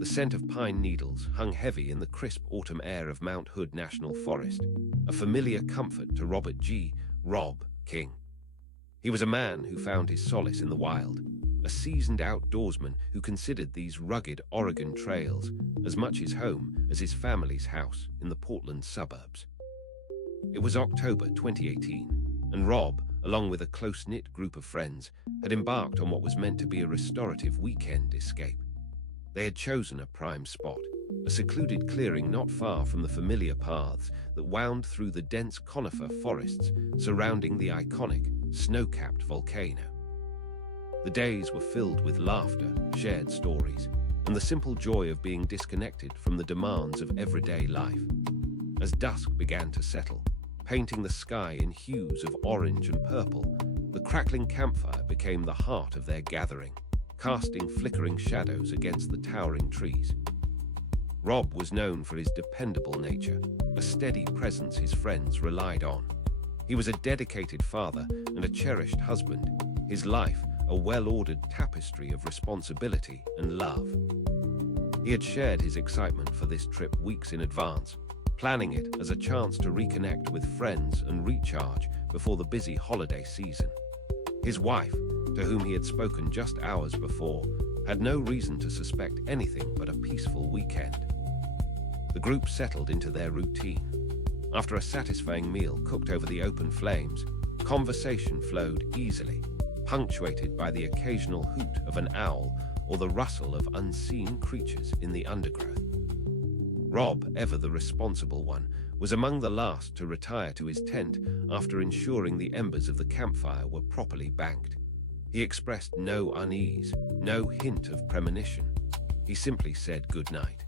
The scent of pine needles hung heavy in the crisp autumn air of Mount Hood National Forest, a familiar comfort to Rob King. He was a man who found his solace in the wild, a seasoned outdoorsman who considered these rugged Oregon trails as much his home as his family's house in the Portland suburbs. It was October 2018, and Rob, along with a close-knit group of friends, had embarked on what was meant to be a restorative weekend escape. They had chosen a prime spot, a secluded clearing not far from the familiar paths that wound through the dense conifer forests surrounding the iconic, snow-capped volcano. The days were filled with laughter, shared stories, and the simple joy of being disconnected from the demands of everyday life. As dusk began to settle, painting the sky in hues of orange and purple, the crackling campfire became the heart of their gathering, casting flickering shadows against the towering trees. Rob was known for his dependable nature, a steady presence his friends relied on. He was a dedicated father and a cherished husband, his life a well-ordered tapestry of responsibility and love. He had shared his excitement for this trip weeks in advance, planning it as a chance to reconnect with friends and recharge before the busy holiday season. His wife, to whom he had spoken just hours before, had no reason to suspect anything but a peaceful weekend. The group settled into their routine. After a satisfying meal cooked over the open flames, conversation flowed easily, punctuated by the occasional hoot of an owl or the rustle of unseen creatures in the undergrowth. Rob, ever the responsible one, was among the last to retire to his tent after ensuring the embers of the campfire were properly banked. He expressed no unease, no hint of premonition. He simply said goodnight.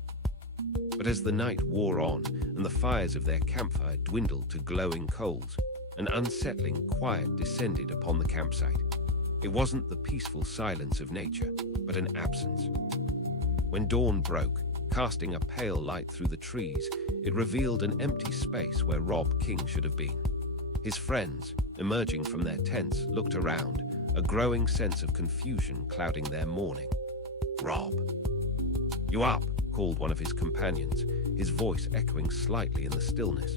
But as the night wore on and the fires of their campfire dwindled to glowing coals, an unsettling quiet descended upon the campsite. It wasn't the peaceful silence of nature, but an absence. When dawn broke, casting a pale light through the trees, it revealed an empty space where Rob King should have been. His friends, emerging from their tents, looked around, a growing sense of confusion clouding their morning. "Rob, you up?" called one of his companions, his voice echoing slightly in the stillness.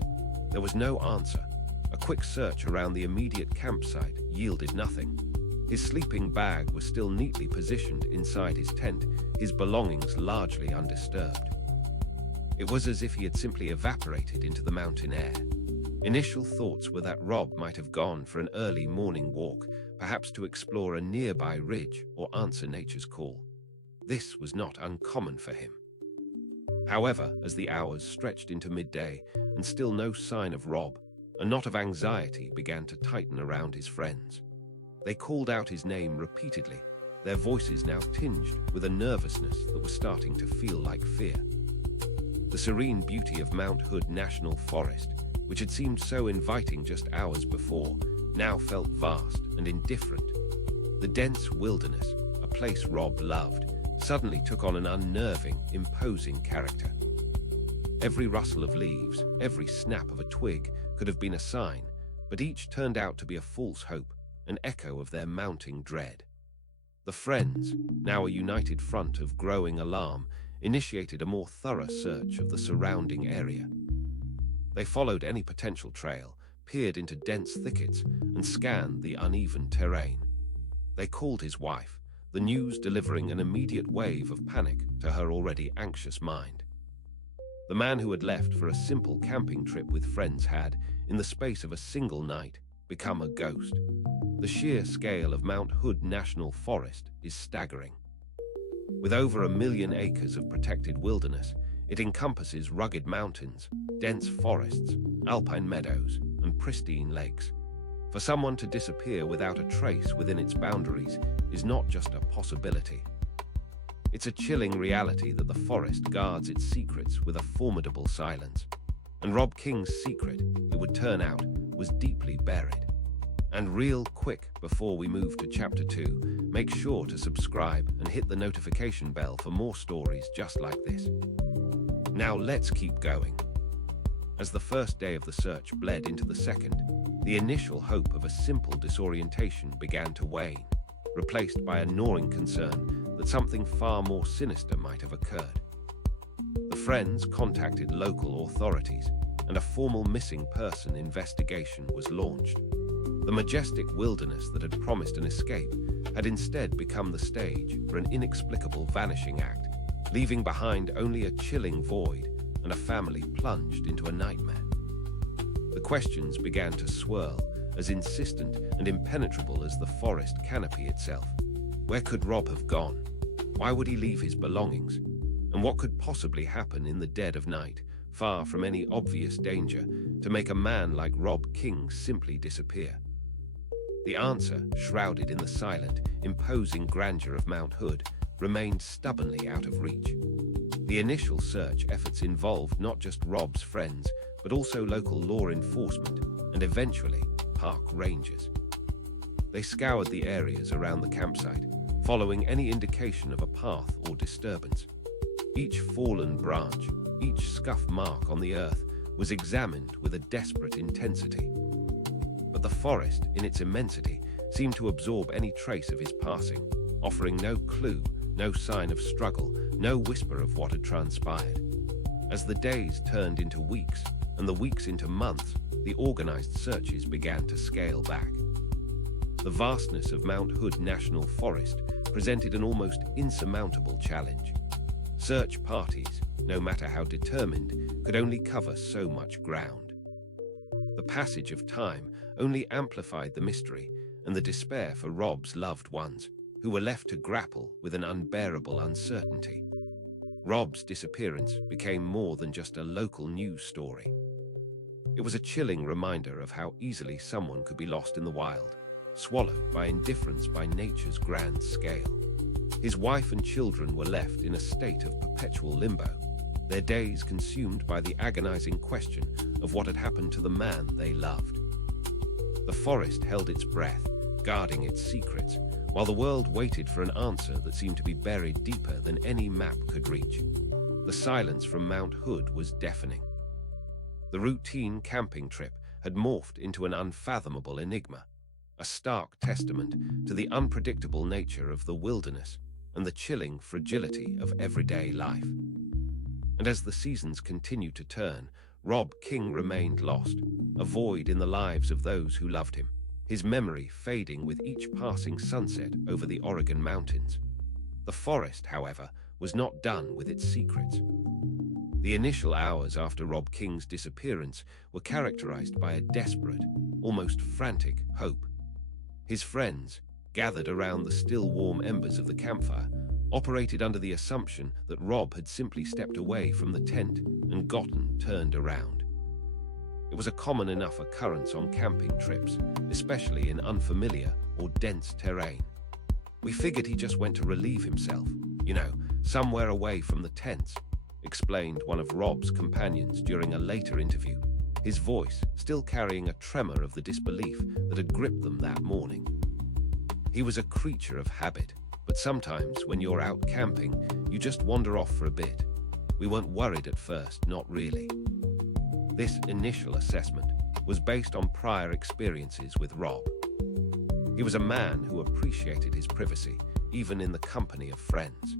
There was no answer. A quick search around the immediate campsite yielded nothing. His sleeping bag was still neatly positioned inside his tent, his belongings largely undisturbed. It was as if he had simply evaporated into the mountain air. Initial thoughts were that Rob might have gone for an early morning walk, perhaps to explore a nearby ridge or answer nature's call. This was not uncommon for him. However, as the hours stretched into midday and still no sign of Rob, a knot of anxiety began to tighten around his friends. They called out his name repeatedly, their voices now tinged with a nervousness that was starting to feel like fear. The serene beauty of Mount Hood National Forest, which had seemed so inviting just hours before, now felt vast and indifferent. The dense wilderness, a place Rob loved, suddenly took on an unnerving, imposing character. Every rustle of leaves, every snap of a twig could have been a sign, but each turned out to be a false hope, an echo of their mounting dread. The friends, now a united front of growing alarm, initiated a more thorough search of the surrounding area. They followed any potential trail, peered into dense thickets, and scanned the uneven terrain. They called his wife, the news delivering an immediate wave of panic to her already anxious mind. The man who had left for a simple camping trip with friends had, in the space of a single night, become a ghost. The sheer scale of Mount Hood National Forest is staggering. With over 1 million acres of protected wilderness, it encompasses rugged mountains, dense forests, alpine meadows, and pristine lakes. For someone to disappear without a trace within its boundaries is not just a possibility. It's a chilling reality that the forest guards its secrets with a formidable silence. And Rob King's secret, it would turn out, was deeply buried. And real quick, before we move to Chapter 2, make sure to subscribe and hit the notification bell for more stories just like this. Now let's keep going. As the first day of the search bled into the second, the initial hope of a simple disorientation began to wane, replaced by a gnawing concern that something far more sinister might have occurred. The friends contacted local authorities, and a formal missing person investigation was launched. The majestic wilderness that had promised an escape had instead become the stage for an inexplicable vanishing act, leaving behind only a chilling void and a family plunged into a nightmare. The questions began to swirl, as insistent and impenetrable as the forest canopy itself. Where could Rob have gone? Why would he leave his belongings? And what could possibly happen in the dead of night, far from any obvious danger, to make a man like Rob King simply disappear? The answer, shrouded in the silent, imposing grandeur of Mount Hood, remained stubbornly out of reach. The initial search efforts involved not just Rob's friends, but also local law enforcement and eventually park rangers. They scoured the areas around the campsite, following any indication of a path or disturbance. Each fallen branch, each scuff mark on the earth was examined with a desperate intensity. But the forest, in its immensity, seemed to absorb any trace of his passing, offering no clue, no sign of struggle, no whisper of what had transpired. As the days turned into weeks, and the weeks into months, the organized searches began to scale back. The vastness of Mount Hood National Forest presented an almost insurmountable challenge. Search parties, no matter how determined, could only cover so much ground. The passage of time only amplified the mystery and the despair for Rob's loved ones, who were left to grapple with an unbearable uncertainty. Rob's disappearance became more than just a local news story. It was a chilling reminder of how easily someone could be lost in the wild, swallowed by indifference by nature's grand scale. His wife and children were left in a state of perpetual limbo, their days consumed by the agonizing question of what had happened to the man they loved. The forest held its breath, guarding its secrets, while the world waited for an answer that seemed to be buried deeper than any map could reach. The silence from Mount Hood was deafening. The routine camping trip had morphed into an unfathomable enigma, a stark testament to the unpredictable nature of the wilderness and the chilling fragility of everyday life. And as the seasons continued to turn, Rob King remained lost, a void in the lives of those who loved him, his memory fading with each passing sunset over the Oregon mountains. The forest, however, was not done with its secrets. The initial hours after Rob King's disappearance were characterized by a desperate, almost frantic hope. His friends, gathered around the still warm embers of the campfire, operated under the assumption that Rob had simply stepped away from the tent and gotten turned around. It was a common enough occurrence on camping trips, especially in unfamiliar or dense terrain. "We figured he just went to relieve himself, somewhere away from the tents," explained one of Rob's companions during a later interview, his voice still carrying a tremor of the disbelief that had gripped them that morning. He was a creature of habit, but sometimes when you're out camping, you just wander off for a bit. "We weren't worried at first, not really." This initial assessment was based on prior experiences with Rob. He was a man who appreciated his privacy, even in the company of friends.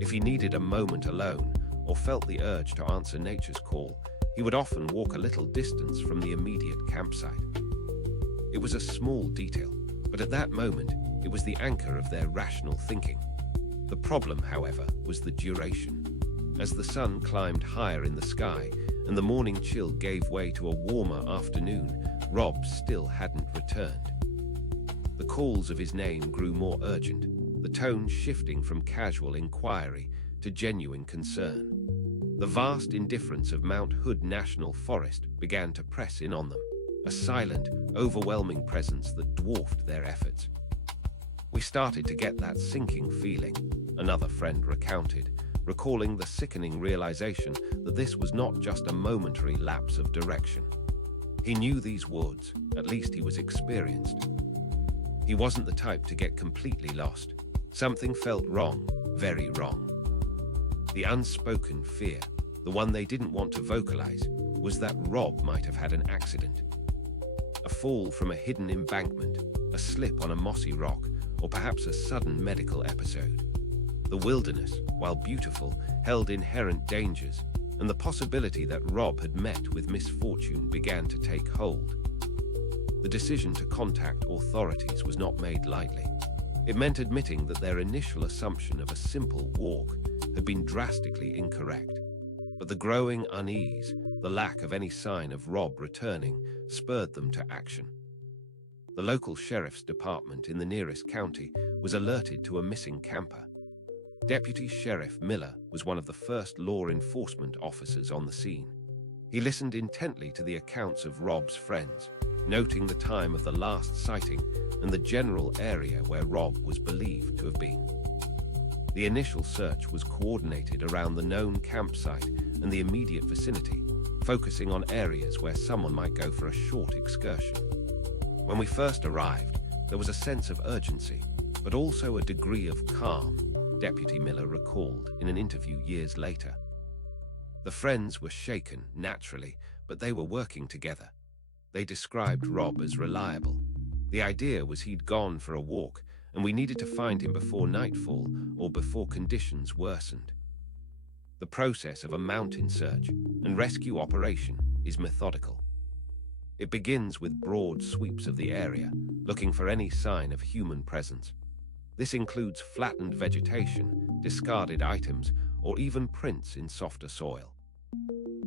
If he needed a moment alone or felt the urge to answer nature's call, he would often walk a little distance from the immediate campsite. It was a small detail, but at that moment, it was the anchor of their rational thinking. The problem, however, was the duration. As the sun climbed higher in the sky and the morning chill gave way to a warmer afternoon, Rob still hadn't returned. The calls of his name grew more urgent, the tone shifting from casual inquiry to genuine concern. The vast indifference of Mount Hood National Forest began to press in on them, a silent, overwhelming presence that dwarfed their efforts. "We started to get that sinking feeling," another friend recounted, recalling the sickening realization that this was not just a momentary lapse of direction. He knew these woods, at least he was experienced. He wasn't the type to get completely lost. Something felt wrong, very wrong. The unspoken fear, the one they didn't want to vocalize, was that Rob might have had an accident. A fall from a hidden embankment, a slip on a mossy rock, or perhaps a sudden medical episode. The wilderness, while beautiful, held inherent dangers, and the possibility that Rob had met with misfortune began to take hold. The decision to contact authorities was not made lightly. It meant admitting that their initial assumption of a simple walk had been drastically incorrect. But the growing unease, the lack of any sign of Rob returning, spurred them to action. The local sheriff's department in the nearest county was alerted to a missing camper. Deputy Sheriff Miller was one of the first law enforcement officers on the scene. He listened intently to the accounts of Rob's friends, noting the time of the last sighting and the general area where Rob was believed to have been. The initial search was coordinated around the known campsite and the immediate vicinity, focusing on areas where someone might go for a short excursion. When we first arrived, there was a sense of urgency, but also a degree of calm, Deputy Miller recalled in an interview years later. The friends were shaken, naturally, but they were working together. They described Rob as reliable. The idea was he'd gone for a walk, and we needed to find him before nightfall or before conditions worsened. The process of a mountain search and rescue operation is methodical. It begins with broad sweeps of the area, looking for any sign of human presence. This includes flattened vegetation, discarded items, or even prints in softer soil.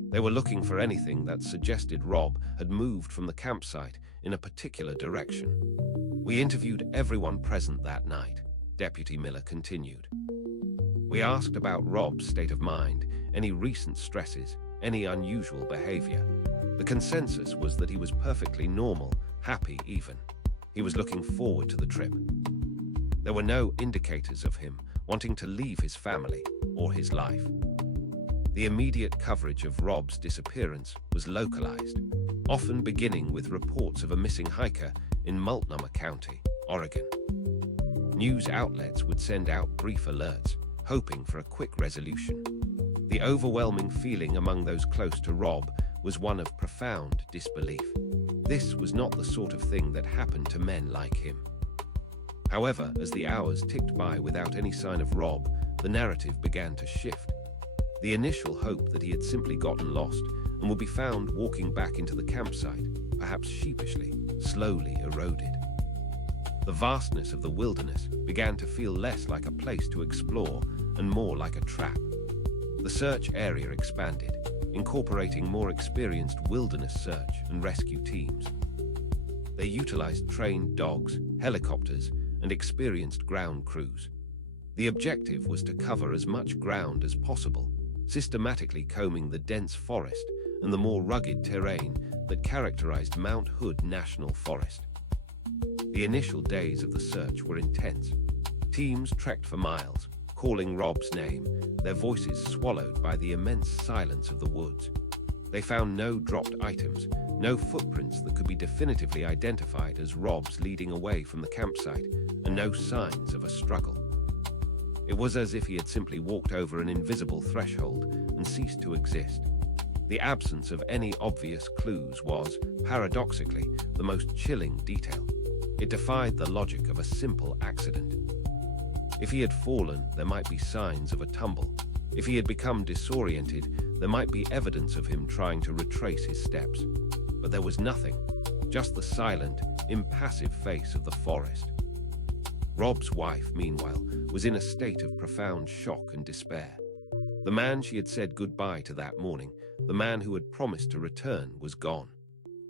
They were looking for anything that suggested Rob had moved from the campsite in a particular direction. We interviewed everyone present that night, Deputy Miller continued. We asked about Rob's state of mind, any recent stresses, any unusual behavior. The consensus was that he was perfectly normal, happy even. He was looking forward to the trip. There were no indicators of him wanting to leave his family or his life. The immediate coverage of Rob's disappearance was localized, often beginning with reports of a missing hiker in Multnomah County, Oregon. News outlets would send out brief alerts, hoping for a quick resolution. The overwhelming feeling among those close to Rob was one of profound disbelief. This was not the sort of thing that happened to men like him. However, as the hours ticked by without any sign of Rob, the narrative began to shift. The initial hope that he had simply gotten lost and would be found walking back into the campsite, perhaps sheepishly, slowly eroded. The vastness of the wilderness began to feel less like a place to explore and more like a trap. The search area expanded, incorporating more experienced wilderness search and rescue teams. They utilized trained dogs, helicopters, and experienced ground crews. The objective was to cover as much ground as possible, systematically combing the dense forest and the more rugged terrain that characterized Mount Hood National Forest. The initial days of the search were intense. Teams trekked for miles, calling Rob's name, their voices swallowed by the immense silence of the woods. They found no dropped items, no footprints that could be definitively identified as Rob's leading away from the campsite, and no signs of a struggle. It was as if he had simply walked over an invisible threshold and ceased to exist. The absence of any obvious clues was, paradoxically, the most chilling detail. It defied the logic of a simple accident. If he had fallen, there might be signs of a tumble. If he had become disoriented, there might be evidence of him trying to retrace his steps. But there was nothing, just the silent, impassive face of the forest. Rob's wife, meanwhile, was in a state of profound shock and despair. The man she had said goodbye to that morning, the man who had promised to return, was gone.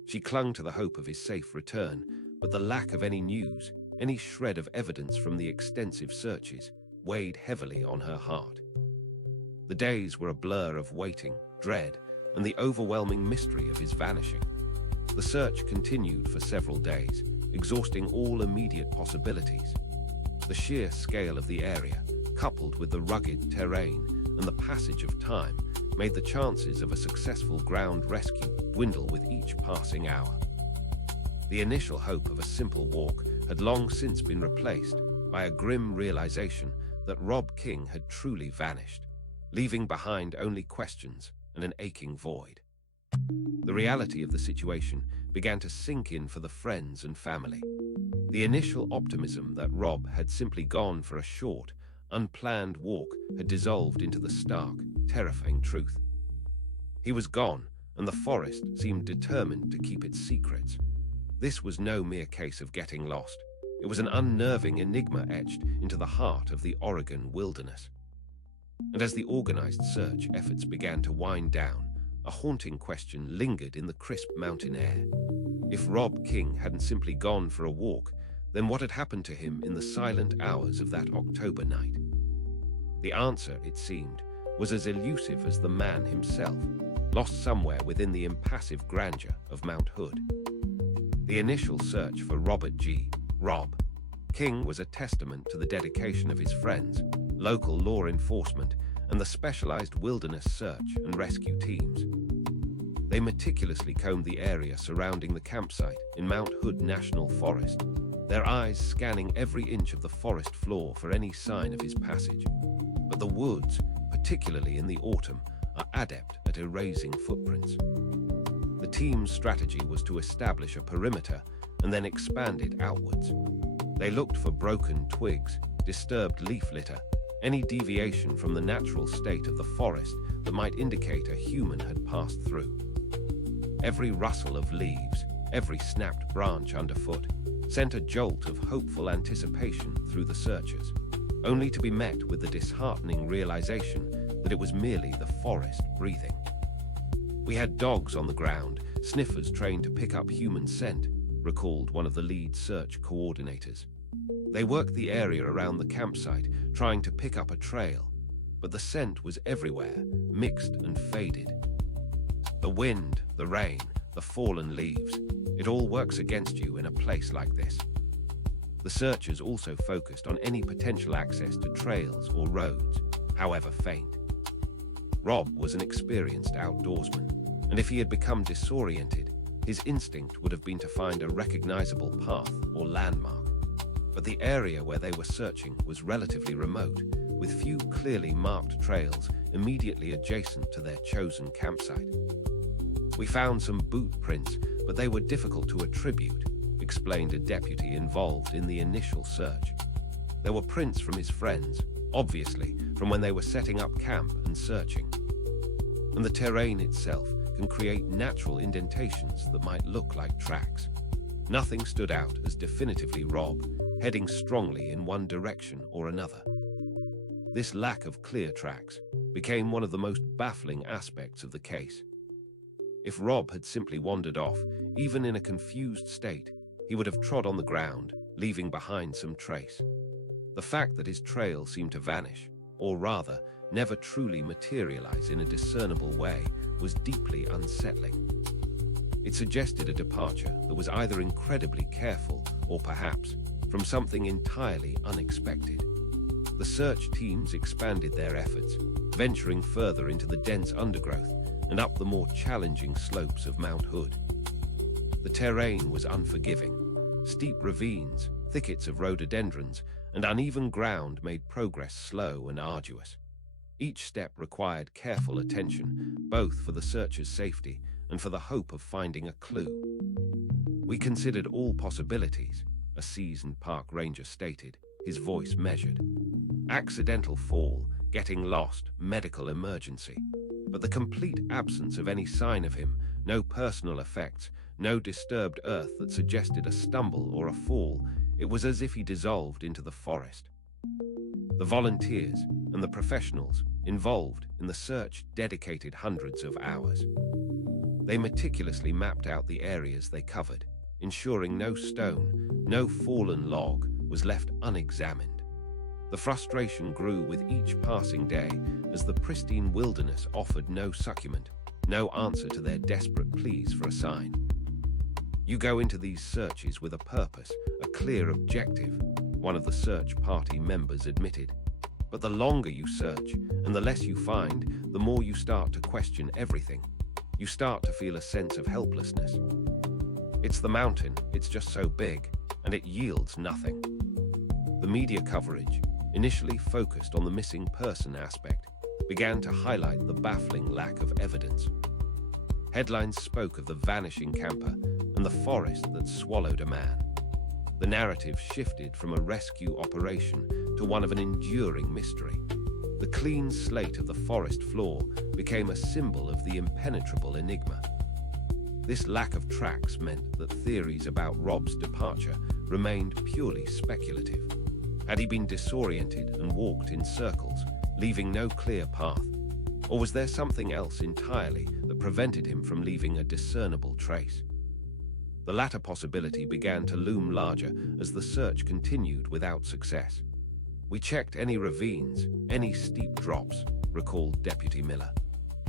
She clung to the hope of his safe return, but the lack of any news, any shred of evidence from the extensive searches, weighed heavily on her heart. The days were a blur of waiting, dread, and the overwhelming mystery of his vanishing. The search continued for several days, exhausting all immediate possibilities. The sheer scale of the area, coupled with the rugged terrain and the passage of time, made the chances of a successful ground rescue dwindle with each passing hour. The initial hope of a simple walk had long since been replaced by a grim realization that Rob King had truly vanished, leaving behind only questions and an aching void. The reality of the situation began to sink in for the friends and family. The initial optimism that Rob had simply gone for a short, unplanned walk had dissolved into the stark, terrifying truth. He was gone, and the forest seemed determined to keep its secrets. This was no mere case of getting lost. It was an unnerving enigma etched into the heart of the Oregon wilderness. And as the organized search efforts began to wind down, a haunting question lingered in the crisp mountain air. If Rob King hadn't simply gone for a walk, then what had happened to him in the silent hours of that October night? The answer, it seemed, was as elusive as the man himself, lost somewhere within the impassive grandeur of Mount Hood. The initial search for Rob King was a testament to the dedication of his friends, local law enforcement, and the specialized wilderness search and rescue teams. They meticulously combed the area surrounding the campsite in Mount Hood National Forest, their eyes scanning every inch of the forest floor for any sign of his passage. But the woods, particularly in the autumn, are adept at erasing footprints. The team's strategy was to establish a perimeter and then expand it outwards. They looked for broken twigs, disturbed leaf litter, any deviation from the natural state of the forest that might indicate a human had passed through. Every rustle of leaves, every snapped branch underfoot, sent a jolt of hopeful anticipation through the searchers, only to be met with the disheartening realization that it was merely the forest breathing. "We had dogs on the ground, sniffers trained to pick up human scent," recalled one of the lead search coordinators. They worked the area around the campsite, trying to pick up a trail, but the scent was everywhere, mixed and faded. The wind, the rain, the fallen leaves, it all works against you in a place like this. The searchers also focused on any potential access to trails or roads, however faint. Rob was an experienced outdoorsman, and if he had become disoriented, his instinct would have been to find a recognizable path or landmark. But the area where they were searching was relatively remote, with few clearly marked trails immediately adjacent to their chosen campsite. "We found some boot prints, but they were difficult to attribute," explained a deputy involved in the initial search. There were prints from his friends, obviously from when they were setting up camp and searching. And the terrain itself can create natural indentations that might look like tracks. Nothing stood out as definitively Rob, heading strongly in one direction or another. This lack of clear tracks became one of the most baffling aspects of the case. If Rob had simply wandered off, even in a confused state, he would have trod on the ground, leaving behind some trace. The fact that his trail seemed to vanish, or rather, never truly materialize in a discernible way, was deeply unsettling. It suggested a departure that was either incredibly careful or perhaps from something entirely unexpected. The search teams expanded their efforts, venturing further into the dense undergrowth and up the more challenging slopes of Mount Hood. The terrain was unforgiving. Steep ravines, thickets of rhododendrons, and uneven ground made progress slow and arduous. Each step required careful attention, both for the searchers' safety and for the hope of finding a clue. "We considered all possibilities," a seasoned park ranger stated, his voice measured. "Accidental fall, getting lost, medical emergency. But the complete absence of any sign of him, no personal effects, no disturbed earth that suggested a stumble or a fall, it was as if he dissolved into the forest." The volunteers and the professionals involved in the search dedicated hundreds of hours. They meticulously mapped out the areas they covered, ensuring no stone, no fallen log was left unexamined. The frustration grew with each passing day as the pristine wilderness offered no succumbent, no answer to their desperate pleas for a sign. "You go into these searches with a purpose, a clear objective," one of the search party members admitted. "But the longer you search and the less you find, the more you start to question everything. You start to feel a sense of helplessness. It's the mountain, it's just so big, and it yields nothing." The media coverage, initially focused on the missing person aspect, began to highlight the baffling lack of evidence. Headlines spoke of the vanishing camper and the forest that swallowed a man. The narrative shifted from a rescue operation to one of an enduring mystery. The clean slate of the forest floor became a symbol of the impenetrable enigma. This lack of tracks meant that theories about Rob's departure remained purely speculative. Had he been disoriented and walked in circles, leaving no clear path? Or was there something else entirely that prevented him from leaving a discernible trace? The latter possibility began to loom larger as the search continued without success. "We checked any ravines, any steep drops," recalled Deputy Miller.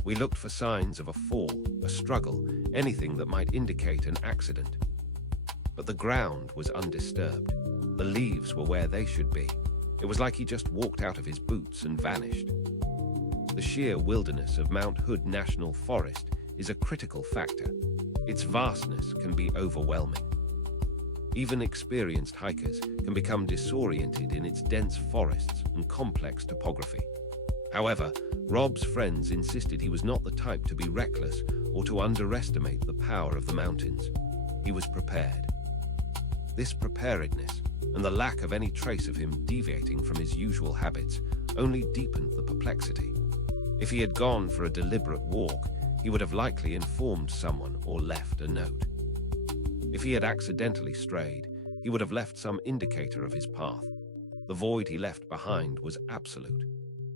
"We looked for signs of a fall, a struggle, anything that might indicate an accident. But the ground was undisturbed. The leaves were where they should be. It was like he just walked out of his boots and vanished." The sheer wilderness of Mount Hood National Forest is a critical factor. Its vastness can be overwhelming. Even experienced hikers can become disoriented in its dense forests and complex topography. However, Rob's friends insisted he was not the type to be reckless or to underestimate the power of the mountains. He was prepared. This preparedness and the lack of any trace of him deviating from his usual habits only deepened the perplexity. If he had gone for a deliberate walk, he would have likely informed someone or left a note. If he had accidentally strayed, he would have left some indicator of his path. The void he left behind was absolute.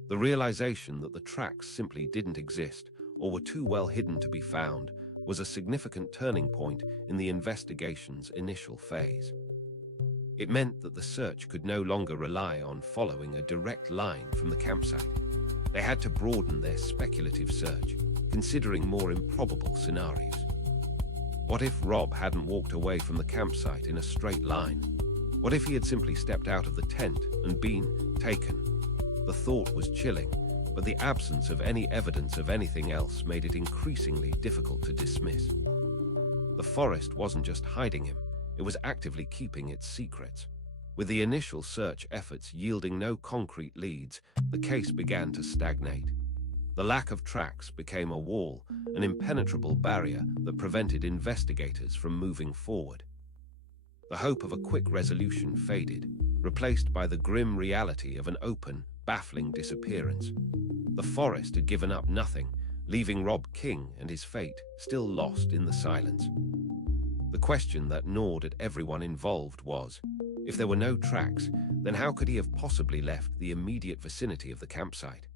The realization that the tracks simply didn't exist or were too well hidden to be found was a significant turning point in the investigation's initial phase. It meant that the search could no longer rely on following a direct line from the campsite. They had to broaden their speculative search, considering more improbable scenarios. What if Rob hadn't walked away from the campsite in a straight line? What if he had simply stepped out of the tent and been taken? The thought was chilling, but the absence of any evidence of anything else made it increasingly difficult to dismiss. The forest wasn't just hiding him, it was actively keeping its secrets. With the initial search efforts yielding no concrete leads, the case began to stagnate. The lack of tracks became a wall, an impenetrable barrier that prevented investigators from moving forward. The hope of a quick resolution faded, replaced by the grim reality of an open, baffling disappearance. The forest had given up nothing, leaving Rob King and his fate still lost in the silence. The question that gnawed at everyone involved was, if there were no tracks, then how could he have possibly left the immediate vicinity of the campsite?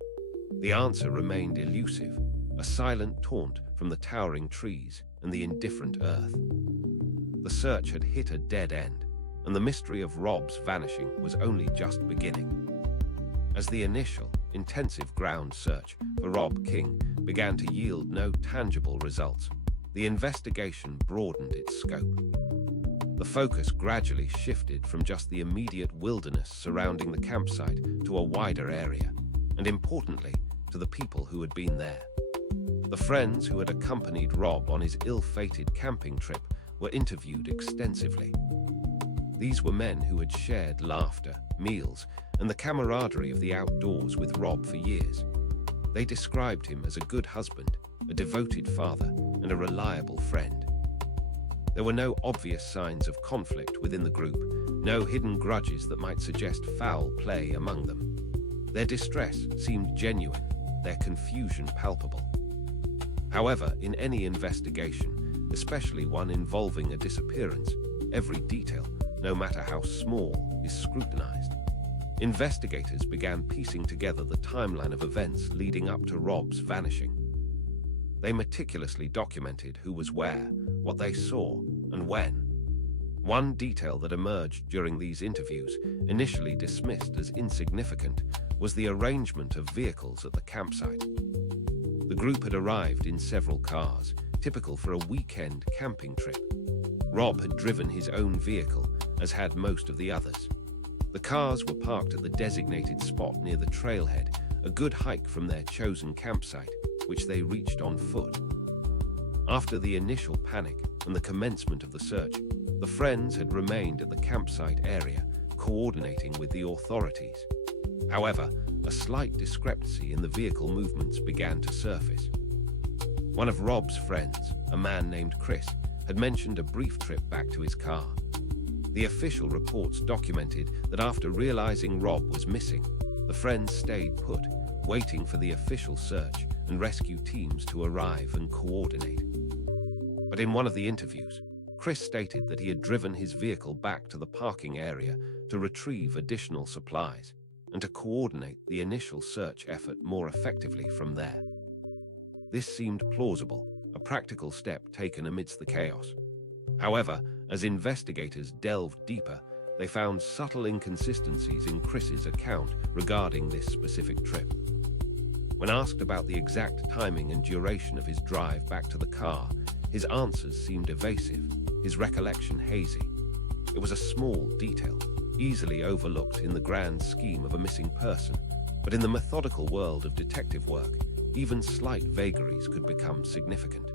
The answer remained elusive, a silent taunt from the towering trees and the indifferent earth. The search had hit a dead end, and the mystery of Rob's vanishing was only just beginning. As the initial, intensive ground search for Rob King began to yield no tangible results, the investigation broadened its scope. The focus gradually shifted from just the immediate wilderness surrounding the campsite to a wider area, and importantly, to the people who had been there. The friends who had accompanied Rob on his ill-fated camping trip were interviewed extensively. These were men who had shared laughter, meals, and the camaraderie of the outdoors with Rob for years. They described him as a good husband, a devoted father, and a reliable friend. There were no obvious signs of conflict within the group, no hidden grudges that might suggest foul play among them. Their distress seemed genuine, their confusion palpable. However, in any investigation, especially one involving a disappearance, every detail, no matter how small, is scrutinized. Investigators began piecing together the timeline of events leading up to Rob's vanishing. They meticulously documented who was where, what they saw, and when. One detail that emerged during these interviews, initially dismissed as insignificant, was the arrangement of vehicles at the campsite. The group had arrived in several cars, typical for a weekend camping trip. Rob had driven his own vehicle, as had most of the others. The cars were parked at the designated spot near the trailhead, a good hike from their chosen campsite, which they reached on foot. After the initial panic and the commencement of the search, the friends had remained at the campsite area, coordinating with the authorities. However, a slight discrepancy in the vehicle movements began to surface. One of Rob's friends, a man named Chris, had mentioned a brief trip back to his car. The official reports documented that after realizing Rob was missing, the friends stayed put, waiting for the official search and rescue teams to arrive and coordinate. But in one of the interviews, Chris stated that he had driven his vehicle back to the parking area to retrieve additional supplies and to coordinate the initial search effort more effectively from there. This seemed plausible, a practical step taken amidst the chaos. However, as investigators delved deeper, they found subtle inconsistencies in Chris's account regarding this specific trip. When asked about the exact timing and duration of his drive back to the car, his answers seemed evasive, his recollection hazy. It was a small detail, easily overlooked in the grand scheme of a missing person, but in the methodical world of detective work, even slight vagaries could become significant.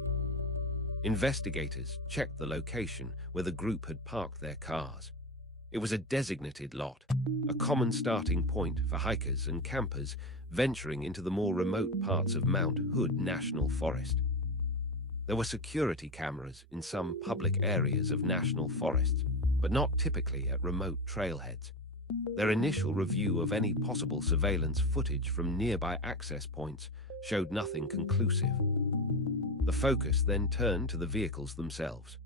Investigators checked the location where the group had parked their cars. It was a designated lot, a common starting point for hikers and campers venturing into the more remote parts of Mount Hood National Forest. There were security cameras in some public areas of national forests, but not typically at remote trailheads. Their initial review of any possible surveillance footage from nearby access points showed nothing conclusive. The focus then turned to the vehicles themselves.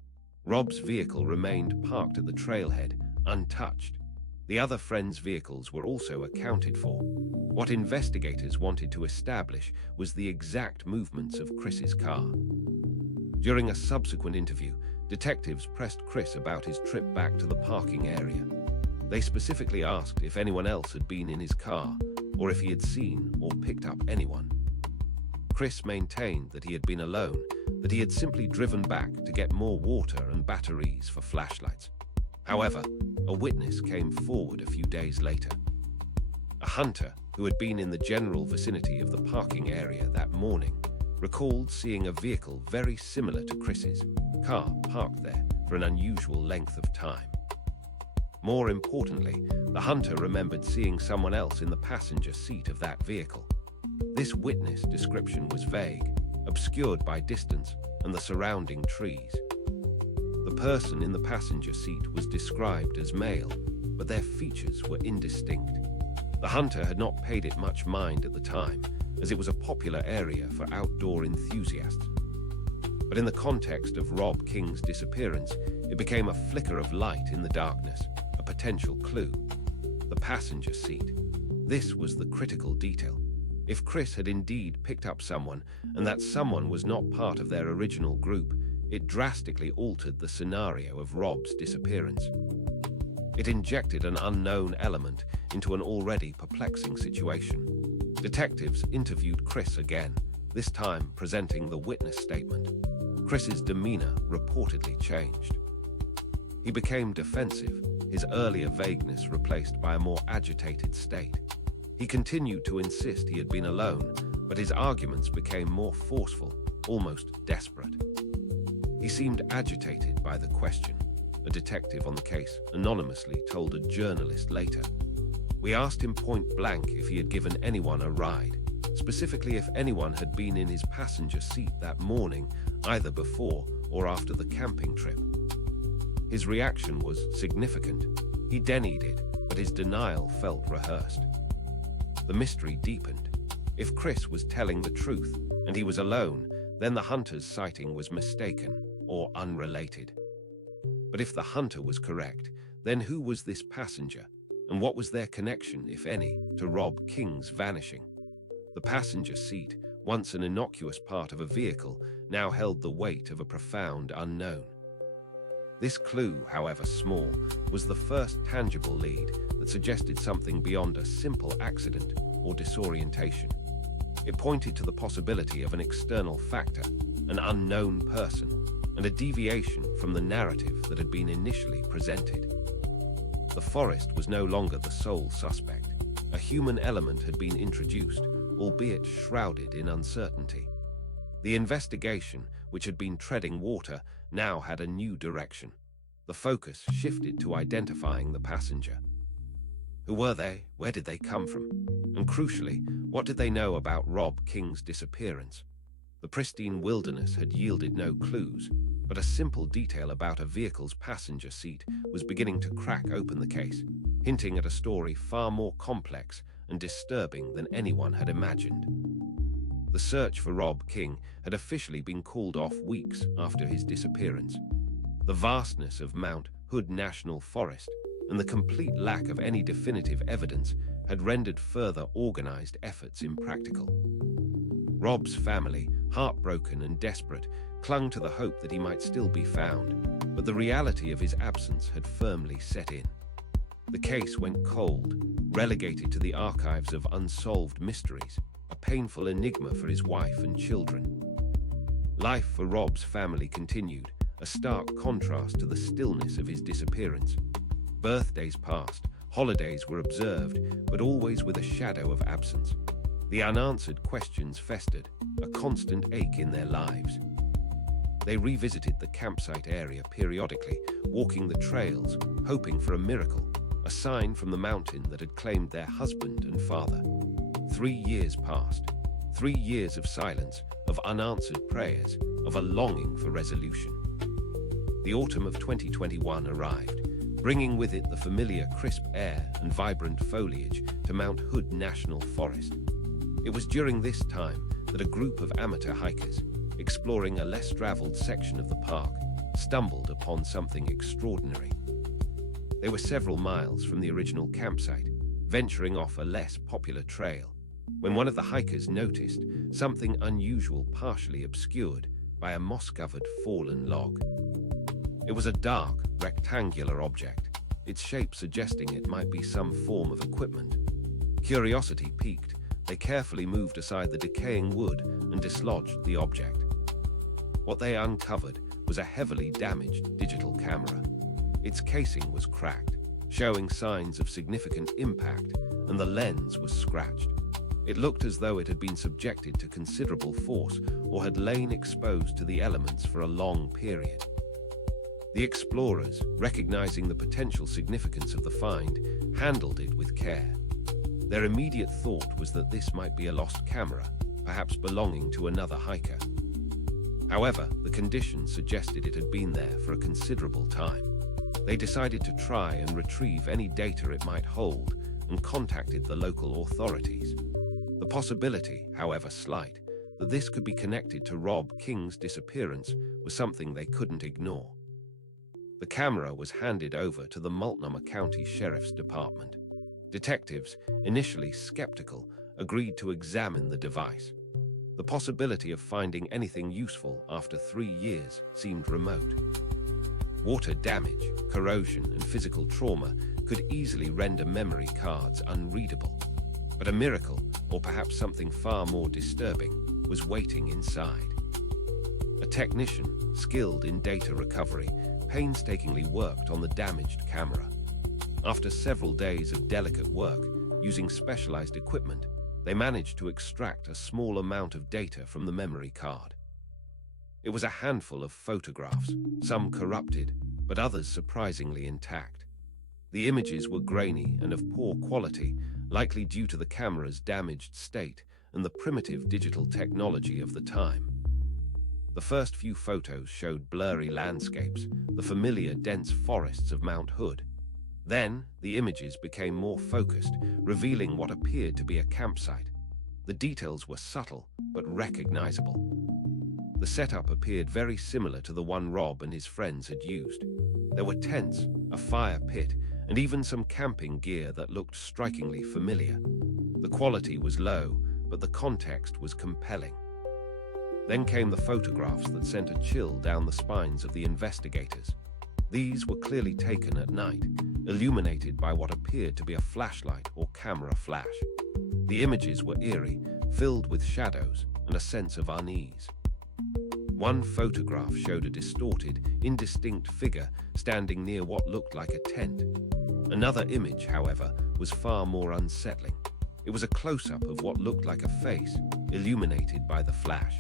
Rob's vehicle remained parked at the trailhead, untouched. The other friends' vehicles were also accounted for. What investigators wanted to establish was the exact movements of Chris's car. During a subsequent interview, detectives pressed Chris about his trip back to the parking area. They specifically asked if anyone else had been in his car, or if he had seen or picked up anyone. Chris maintained that he had been alone, that he had simply driven back to get more water and batteries for flashlights. However, a witness came forward a few days later. A hunter who had been in the general vicinity of the parking area that morning recalled seeing a vehicle very similar to Chris's car parked there for an unusual length of time. More importantly, the hunter remembered seeing someone else in the passenger seat of that vehicle. This witness description was vague, obscured by distance and the surrounding trees. The person in the passenger seat was described as male, but their features were indistinct. The hunter had not paid it much mind at the time, as it was a popular area for outdoor enthusiasts. But in the context of Rob King's disappearance, it became a flicker of light in the darkness, a potential clue. The passenger seat. This was the critical detail. If Chris had indeed picked up someone, and that someone was not part of their original group, it drastically altered the scenario of Rob's disappearance. It injected an unknown element into an already perplexing situation. Detectives interviewed Chris again, this time presenting the witness statement. Chris's demeanor reportedly changed. He became defensive, his earlier vagueness replaced by a more agitated state. He continued to insist he had been alone, but his arguments became more forceful, almost desperate. He seemed agitated by the question, a detective on the case anonymously told a journalist later. We asked him point blank if he had given anyone a ride, specifically if anyone had been in his passenger seat that morning, either before or after the camping trip. His reaction was significant. He denied it, but his denial felt rehearsed. The mystery deepened. If Chris was telling the truth and he was alone, then the hunter's sighting was mistaken or unrelated. But if the hunter was correct, then who was this passenger, and what was their connection, if any, to Rob King's vanishing? The passenger seat, once an innocuous part of a vehicle, now held the weight of a profound unknown. This clue, however small, was the first tangible lead that suggested something beyond a simple accident or disorientation. It pointed to the possibility of an external factor, an unknown person, and a deviation from the narrative that had been initially presented. The forest was no longer the sole suspect. A human element had been introduced, albeit shrouded in uncertainty. The investigation, which had been treading water, now had a new direction. The focus shifted to identifying the passenger. Who were they? Where did they come from? And crucially, what did they know about Rob King's disappearance? The pristine wilderness had yielded no clues, But a simple detail about a vehicle's passenger seat was beginning to crack open the case, hinting at a story far more complex and disturbing than anyone had imagined. The search for Rob King had officially been called off weeks after his disappearance. The vastness of Mount Hood National Forest and the complete lack of any definitive evidence had rendered further organized efforts impractical. Rob's family, heartbroken and desperate, clung to the hope that he might still be found, but the reality of his absence had firmly set in. The case went cold, relegated to the archives of unsolved mysteries, a painful enigma for his wife and children. Life for Rob's family continued, a stark contrast to the stillness of his disappearance. Birthdays passed, holidays were observed, but always with a shadow of absence. The unanswered questions festered, a constant ache in their lives. They revisited the campsite area periodically, walking the trails, hoping for a miracle, a sign from the mountain that had claimed their husband and father. 3 years passed, 3 years of silence, of unanswered prayers, of a longing for resolution. The autumn of 2021 arrived, bringing with it the familiar crisp air and vibrant foliage to Mount Hood National Forest. It was during this time that a group of amateur hikers, exploring a less traveled section of the park, stumbled upon something extraordinary. They were several miles from the original campsite, venturing off a less popular trail, when one of the hikers noticed something unusual partially obscured by a moss-covered fallen log. It was a dark, rectangular object, its shape suggesting it might be some form of equipment. Curiosity piqued, they carefully moved aside the decaying wood and dislodged the object. What they uncovered was a heavily damaged digital camera. Its casing was cracked, showing signs of significant impact, and the lens was scratched. It looked as though it had been subjected to considerable force or had lain exposed to the elements for a long period. The explorers, recognizing the potential significance of the find, handled it with care. Their immediate thought was that this might be a lost camera, perhaps belonging to another hiker. However, the conditions suggested it had been there for a considerable time. They decided to try and retrieve any data it might hold and contacted the local authorities. The possibility, however slight, that this could be connected to Rob King's disappearance was something they couldn't ignore. The camera was handed over to the Multnomah County Sheriff's Department. Detectives, initially skeptical, agreed to examine the device. The possibility of finding anything useful after 3 years seemed remote. Water damage, corrosion, and physical trauma could easily render memory cards unreadable. But a miracle, or perhaps something far more disturbing, was waiting inside. A technician, skilled in data recovery, painstakingly worked on the damaged camera. After several days of delicate work, using specialized equipment, they managed to extract a small amount of data from the memory card. It was a handful of photographs, some corrupted, but others surprisingly intact. The images were grainy and of poor quality, likely due to the camera's damaged state and the primitive digital technology of the time. The first few photos showed blurry landscapes, the familiar dense forests of Mount Hood. Then, the images became more focused, revealing what appeared to be a campsite. The details were subtle, but recognizable. The setup appeared very similar to the one Rob and his friends had used. There were tents, a fire pit, and even some camping gear that looked strikingly familiar. The quality was low, but the context was compelling. Then came the photographs that sent a chill down the spines of the investigators. These were clearly taken at night, illuminated by what appeared to be a flashlight or camera flash. The images were eerie, filled with shadows and a sense of unease. One photograph showed a distorted, indistinct figure standing near what looked like a tent. Another image, however, was far more unsettling. It was a close-up of what looked like a face, illuminated by the flash.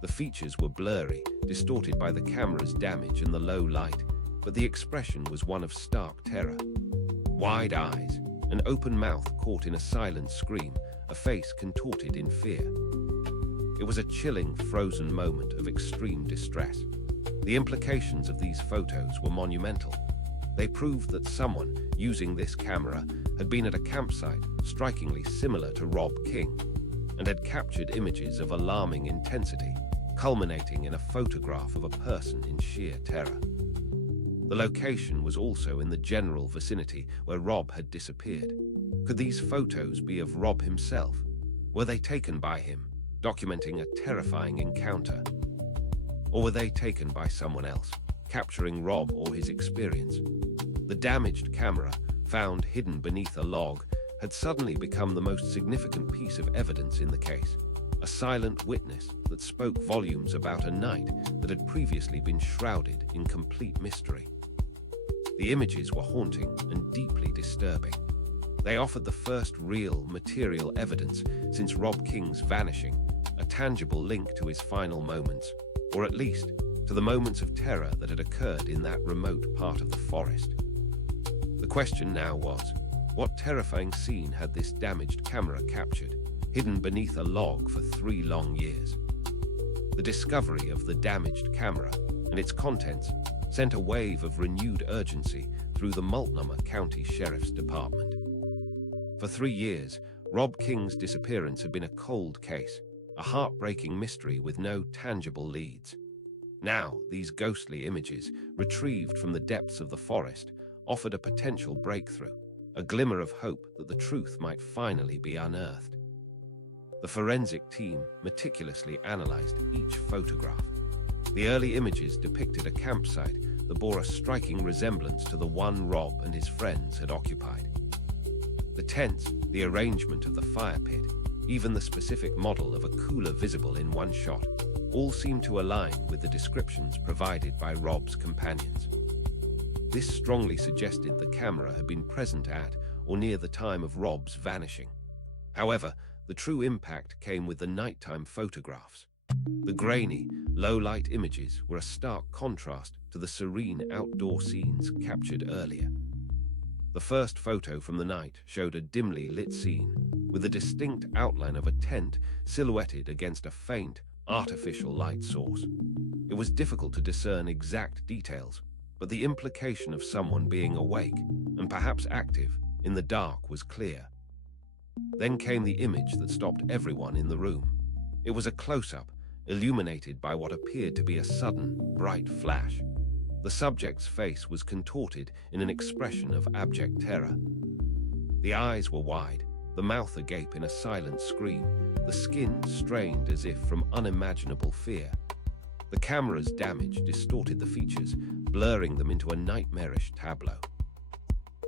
The features were blurry, distorted by the camera's damage and the low light, but the expression was one of stark terror. Wide eyes, an open mouth caught in a silent scream, a face contorted in fear. It was a chilling, frozen moment of extreme distress. The implications of these photos were monumental. They proved that someone using this camera had been at a campsite strikingly similar to Rob King and had captured images of alarming intensity, culminating in a photograph of a person in sheer terror. The location was also in the general vicinity where Rob had disappeared. Could these photos be of Rob himself? Were they taken by him, documenting a terrifying encounter? Or were they taken by someone else, capturing Rob or his experience? The damaged camera, found hidden beneath a log, had suddenly become the most significant piece of evidence in the case, a silent witness that spoke volumes about a night that had previously been shrouded in complete mystery. The images were haunting and deeply disturbing. They offered the first real, material evidence since Rob King's vanishing, a tangible link to his final moments, or at least to the moments of terror that had occurred in that remote part of the forest. The question now was, what terrifying scene had this damaged camera captured, hidden beneath a log for 3 long years? The discovery of the damaged camera and its contents sent a wave of renewed urgency through the Multnomah County Sheriff's Department. For 3 years, Rob King's disappearance had been a cold case, a heartbreaking mystery with no tangible leads. Now, these ghostly images, retrieved from the depths of the forest, offered a potential breakthrough, a glimmer of hope that the truth might finally be unearthed. The forensic team meticulously analyzed each photograph. The early images depicted a campsite that bore a striking resemblance to the one Rob and his friends had occupied. The tents, the arrangement of the fire pit, even the specific model of a cooler visible in one shot, all seemed to align with the descriptions provided by Rob's companions. This strongly suggested the camera had been present at or near the time of Rob's vanishing. However, the true impact came with the nighttime photographs. The grainy, low-light images were a stark contrast to the serene outdoor scenes captured earlier. The first photo from the night showed a dimly lit scene, with a distinct outline of a tent silhouetted against a faint, artificial light source. It was difficult to discern exact details, but the implication of someone being awake, and perhaps active, in the dark was clear. Then came the image that stopped everyone in the room. It was a close-up, illuminated by what appeared to be a sudden, bright flash. The subject's face was contorted in an expression of abject terror. The eyes were wide, the mouth agape in a silent scream, the skin strained as if from unimaginable fear. The camera's damage distorted the features, blurring them into a nightmarish tableau.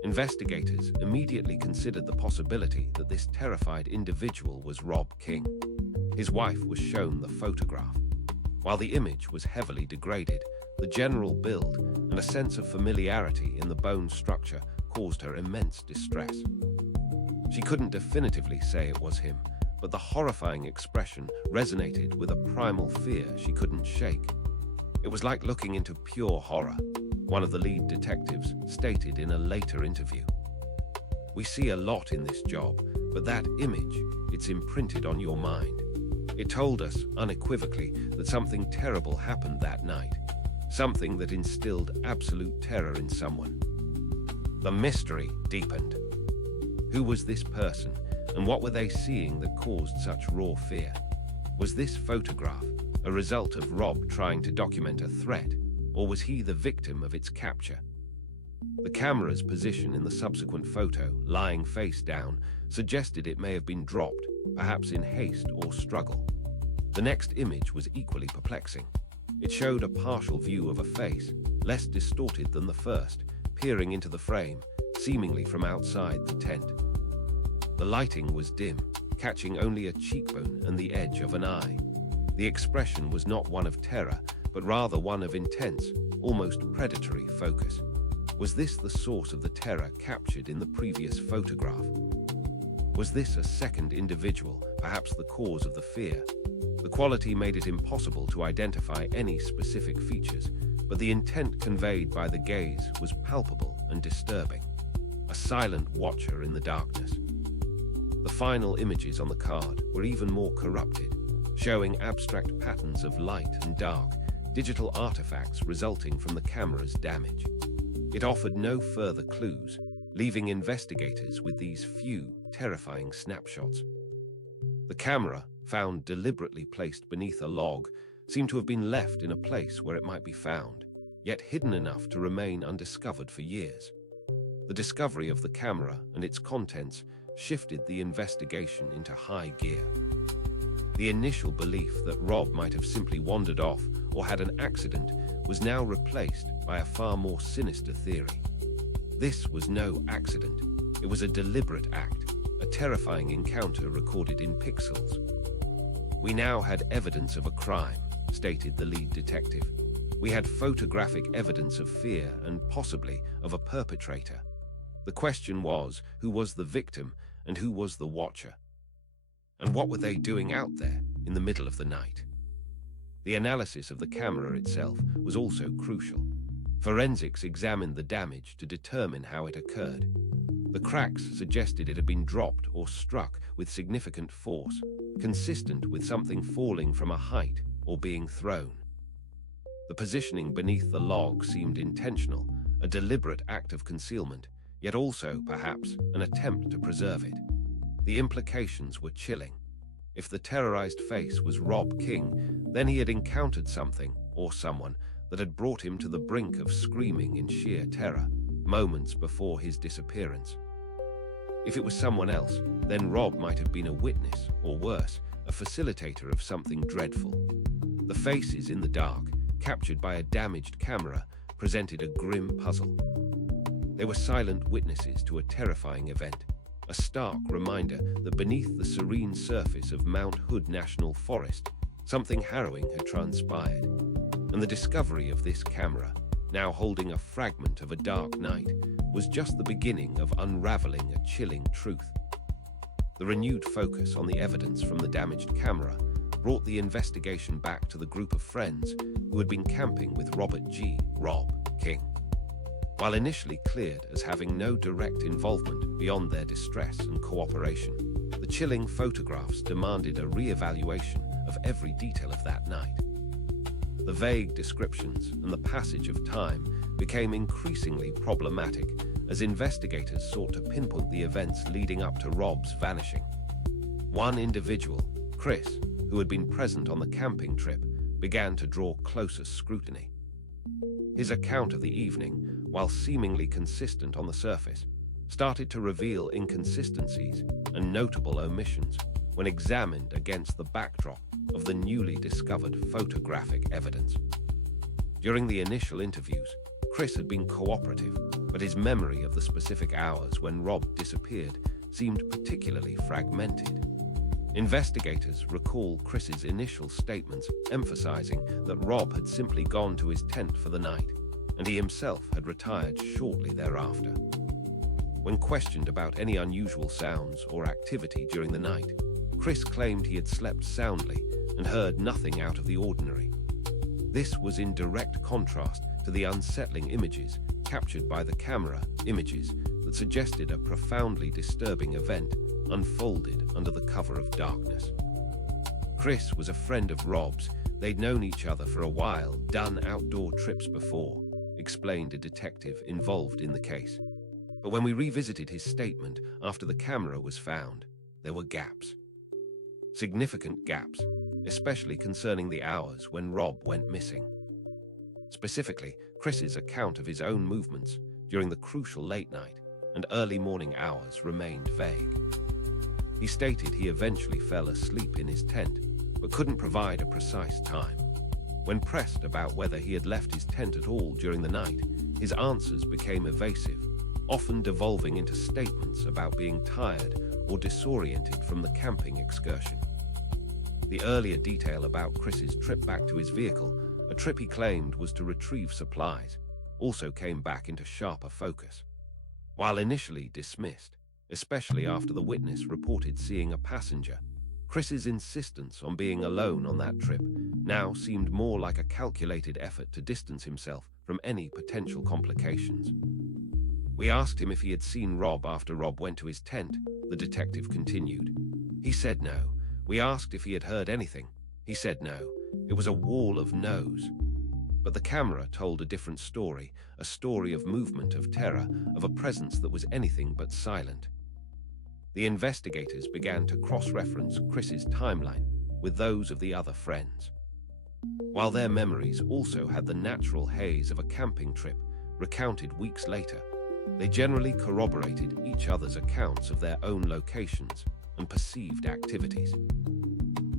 Investigators immediately considered the possibility that this terrified individual was Rob King. His wife was shown the photograph. While the image was heavily degraded, the general build and a sense of familiarity in the bone structure caused her immense distress. She couldn't definitively say it was him, but the horrifying expression resonated with a primal fear she couldn't shake. It was like looking into pure horror, one of the lead detectives stated in a later interview. "We see a lot in this job, but that image, it's imprinted on your mind. It told us unequivocally that something terrible happened that night, something that instilled absolute terror in someone." The mystery deepened. Who was this person, and what were they seeing that caused such raw fear? Was this photograph a result of Rob trying to document a threat, or was he the victim of its capture? The camera's position in the subsequent photo, lying face down, suggested it may have been dropped, perhaps in haste or struggle. The next image was equally perplexing. It showed a partial view of a face, less distorted than the first, peering into the frame, seemingly from outside the tent. The lighting was dim, catching only a cheekbone and the edge of an eye. The expression was not one of terror, but rather one of intense, almost predatory focus. Was this the source of the terror captured in the previous photograph? Was this a second individual, perhaps the cause of the fear? The quality made it impossible to identify any specific features, but the intent conveyed by the gaze was palpable and disturbing. A silent watcher in the darkness. The final images on the card were even more corrupted, showing abstract patterns of light and dark, digital artifacts resulting from the camera's damage. It offered no further clues, leaving investigators with these few terrifying snapshots. The camera, found deliberately placed beneath a log, seemed to have been left in a place where it might be found, yet hidden enough to remain undiscovered for years. The discovery of the camera and its contents shifted the investigation into high gear. The initial belief that Rob might have simply wandered off or had an accident was now replaced by a far more sinister theory. This was no accident. It was a deliberate act, a terrifying encounter recorded in pixels. "We now had evidence of a crime," stated the lead detective. "We had photographic evidence of fear and possibly of a perpetrator. The question was, who was the victim and who was the watcher? And what were they doing out there in the middle of the night?" The analysis of the camera itself was also crucial. Forensics examined the damage to determine how it occurred. The cracks suggested it had been dropped or struck with significant force, consistent with something falling from a height or being thrown. The positioning beneath the log seemed intentional, a deliberate act of concealment, yet also, perhaps, an attempt to preserve it. The implications were chilling. If the terrorized face was Rob King, then he had encountered something, or someone, that had brought him to the brink of screaming in sheer terror, moments before his disappearance. If it was someone else, then Rob might have been a witness, or worse, a facilitator of something dreadful. The faces in the dark, captured by a damaged camera, presented a grim puzzle. They were silent witnesses to a terrifying event, a stark reminder that beneath the serene surface of Mount Hood National Forest, something harrowing had transpired. And the discovery of this camera, now holding a fragment of a dark night, was just the beginning of unraveling a chilling truth. The renewed focus on the evidence from the damaged camera brought the investigation back to the group of friends who had been camping with Robert G. Rob King. While initially cleared as having no direct involvement beyond their distress and cooperation, the chilling photographs demanded a re-evaluation of every detail of that night. The vague descriptions and the passage of time became increasingly problematic as investigators sought to pinpoint the events leading up to Rob's vanishing. One individual, Chris, who had been present on the camping trip, began to draw closer scrutiny. His account of the evening, while seemingly consistent on the surface, started to reveal inconsistencies and notable omissions when examined against the backdrop of the newly discovered photographic evidence. During the initial interviews, Chris had been cooperative, but his memory of the specific hours when Rob disappeared seemed particularly fragmented. Investigators recall Chris's initial statements emphasizing that Rob had simply gone to his tent for the night, and he himself had retired shortly thereafter. When questioned about any unusual sounds or activity during the night, Chris claimed he had slept soundly and heard nothing out of the ordinary. This was in direct contrast to the unsettling images captured by the camera, images that suggested a profoundly disturbing event unfolded under the cover of darkness. Chris was a friend of Rob's. They'd known each other for a while, done outdoor trips before, explained a detective involved in the case. But when we revisited his statement after the camera was found, there were gaps. Significant gaps, especially concerning the hours when Rob went missing. Specifically, Chris's account of his own movements during the crucial late night and early morning hours remained vague. He stated he eventually fell asleep in his tent, but couldn't provide a precise time. When pressed about whether he had left his tent at all during the night, his answers became evasive, often devolving into statements about being tired or disoriented from the camping excursion. The earlier detail about Chris's trip back to his vehicle, a trip he claimed was to retrieve supplies, also came back into sharper focus. While initially dismissed, especially after the witness reported seeing a passenger, Chris's insistence on being alone on that trip now seemed more like a calculated effort to distance himself from any potential complications. We asked him if he had seen Rob after Rob went to his tent, the detective continued. He said no. We asked if he had heard anything. He said no. It was a wall of no's. But the camera told a different story, a story of movement, of terror, of a presence that was anything but silent. The investigators began to cross-reference Chris's timeline with those of the other friends. While their memories also had the natural haze of a camping trip recounted weeks later, they generally corroborated each other's accounts of their own locations and perceived activities.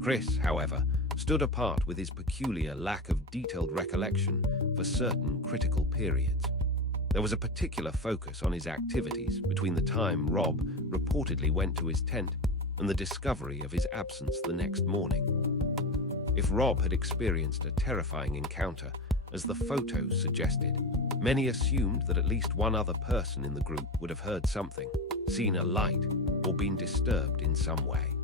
Chris, however, stood apart with his peculiar lack of detailed recollection for certain critical periods. There was a particular focus on his activities between the time Rob reportedly went to his tent and the discovery of his absence the next morning. If Rob had experienced a terrifying encounter, as the photos suggested, many assumed that at least one other person in the group would have heard something, seen a light, or been disturbed in some way.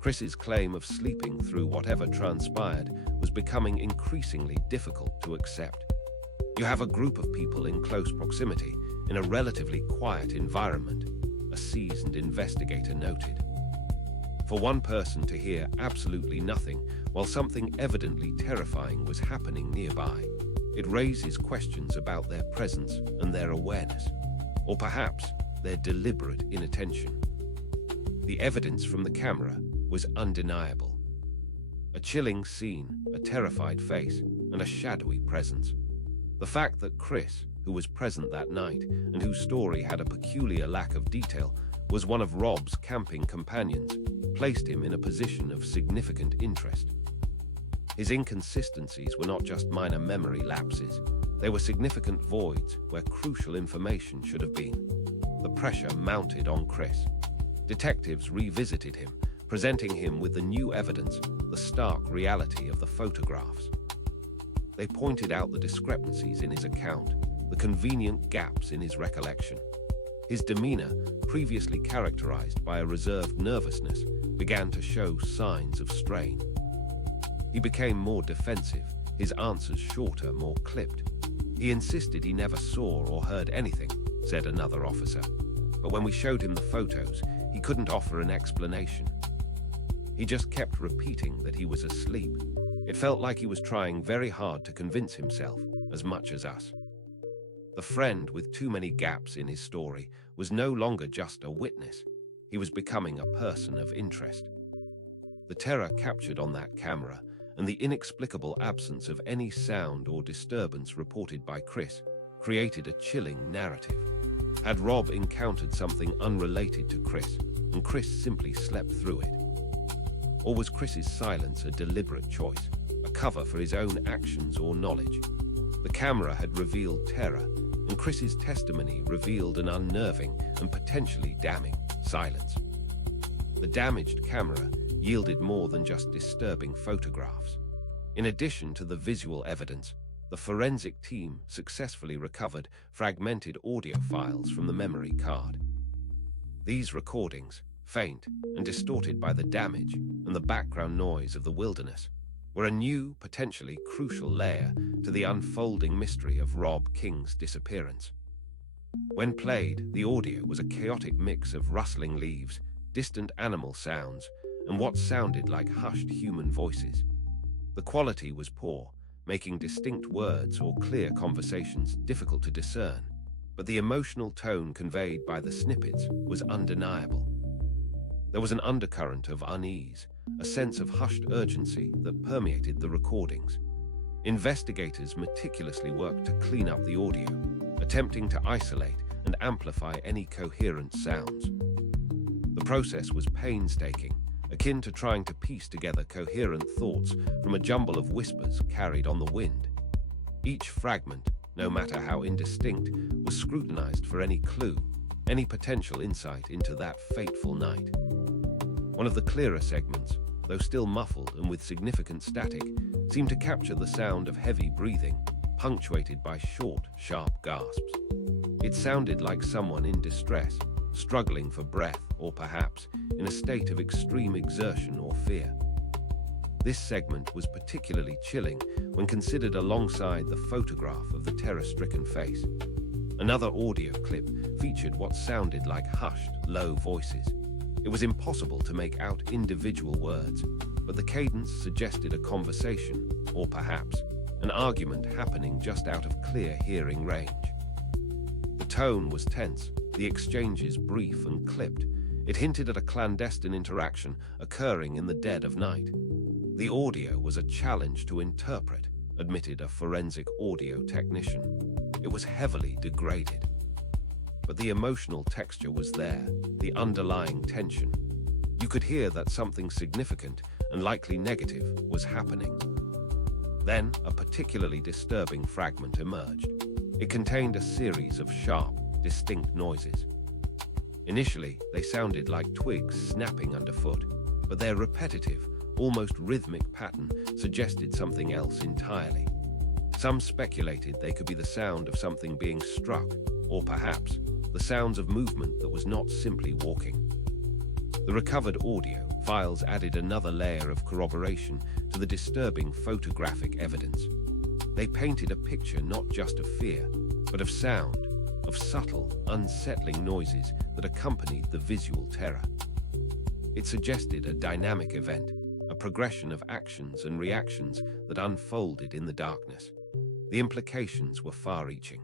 Chris's claim of sleeping through whatever transpired was becoming increasingly difficult to accept. You have a group of people in close proximity, in a relatively quiet environment, a seasoned investigator noted. For one person to hear absolutely nothing while something evidently terrifying was happening nearby, it raises questions about their presence and their awareness, or perhaps their deliberate inattention. The evidence from the camera was undeniable. A chilling scene, a terrified face, and a shadowy presence. The fact that Chris, who was present that night and whose story had a peculiar lack of detail, was one of Rob's camping companions, placed him in a position of significant interest. His inconsistencies were not just minor memory lapses, they were significant voids where crucial information should have been. The pressure mounted on Chris. Detectives revisited him, presenting him with the new evidence, the stark reality of the photographs. They pointed out the discrepancies in his account, the convenient gaps in his recollection. His demeanor, previously characterized by a reserved nervousness, began to show signs of strain. He became more defensive, his answers shorter, more clipped. He insisted he never saw or heard anything, said another officer. But when we showed him the photos, he couldn't offer an explanation. He just kept repeating that he was asleep. It felt like he was trying very hard to convince himself, as much as us. The friend with too many gaps in his story was no longer just a witness. He was becoming a person of interest. The terror captured on that camera and the inexplicable absence of any sound or disturbance reported by Chris created a chilling narrative. Had Rob encountered something unrelated to Chris, and Chris simply slept through it? Or was Chris's silence a deliberate choice, a cover for his own actions or knowledge? The camera had revealed terror, and Chris's testimony revealed an unnerving and potentially damning silence. The damaged camera yielded more than just disturbing photographs. In addition to the visual evidence, the forensic team successfully recovered fragmented audio files from the memory card. These recordings, faint and distorted by the damage and the background noise of the wilderness, were a new, potentially crucial layer to the unfolding mystery of Rob King's disappearance. When played, the audio was a chaotic mix of rustling leaves, distant animal sounds, and what sounded like hushed human voices. The quality was poor, making distinct words or clear conversations difficult to discern, but the emotional tone conveyed by the snippets was undeniable. There was an undercurrent of unease, a sense of hushed urgency that permeated the recordings. Investigators meticulously worked to clean up the audio, attempting to isolate and amplify any coherent sounds. The process was painstaking, akin to trying to piece together coherent thoughts from a jumble of whispers carried on the wind. Each fragment, no matter how indistinct, was scrutinized for any clue, any potential insight into that fateful night. One of the clearer segments, though still muffled and with significant static, seemed to capture the sound of heavy breathing, punctuated by short, sharp gasps. It sounded like someone in distress, struggling for breath, or perhaps in a state of extreme exertion or fear. This segment was particularly chilling when considered alongside the photograph of the terror-stricken face. Another audio clip featured what sounded like hushed, low voices. It was impossible to make out individual words, but the cadence suggested a conversation, or perhaps an argument happening just out of clear hearing range. The tone was tense, the exchanges brief and clipped. It hinted at a clandestine interaction occurring in the dead of night. The audio was a challenge to interpret, admitted a forensic audio technician. It was heavily degraded. But the emotional texture was there, the underlying tension. You could hear that something significant and likely negative was happening. Then, a particularly disturbing fragment emerged. It contained a series of sharp, distinct noises. Initially, they sounded like twigs snapping underfoot, but their repetitive, almost rhythmic pattern suggested something else entirely. Some speculated they could be the sound of something being struck, or perhaps the sounds of movement that was not simply walking. The recovered audio files added another layer of corroboration to the disturbing photographic evidence. They painted a picture not just of fear, but of sound, of subtle, unsettling noises that accompanied the visual terror. It suggested a dynamic event, a progression of actions and reactions that unfolded in the darkness. The implications were far-reaching.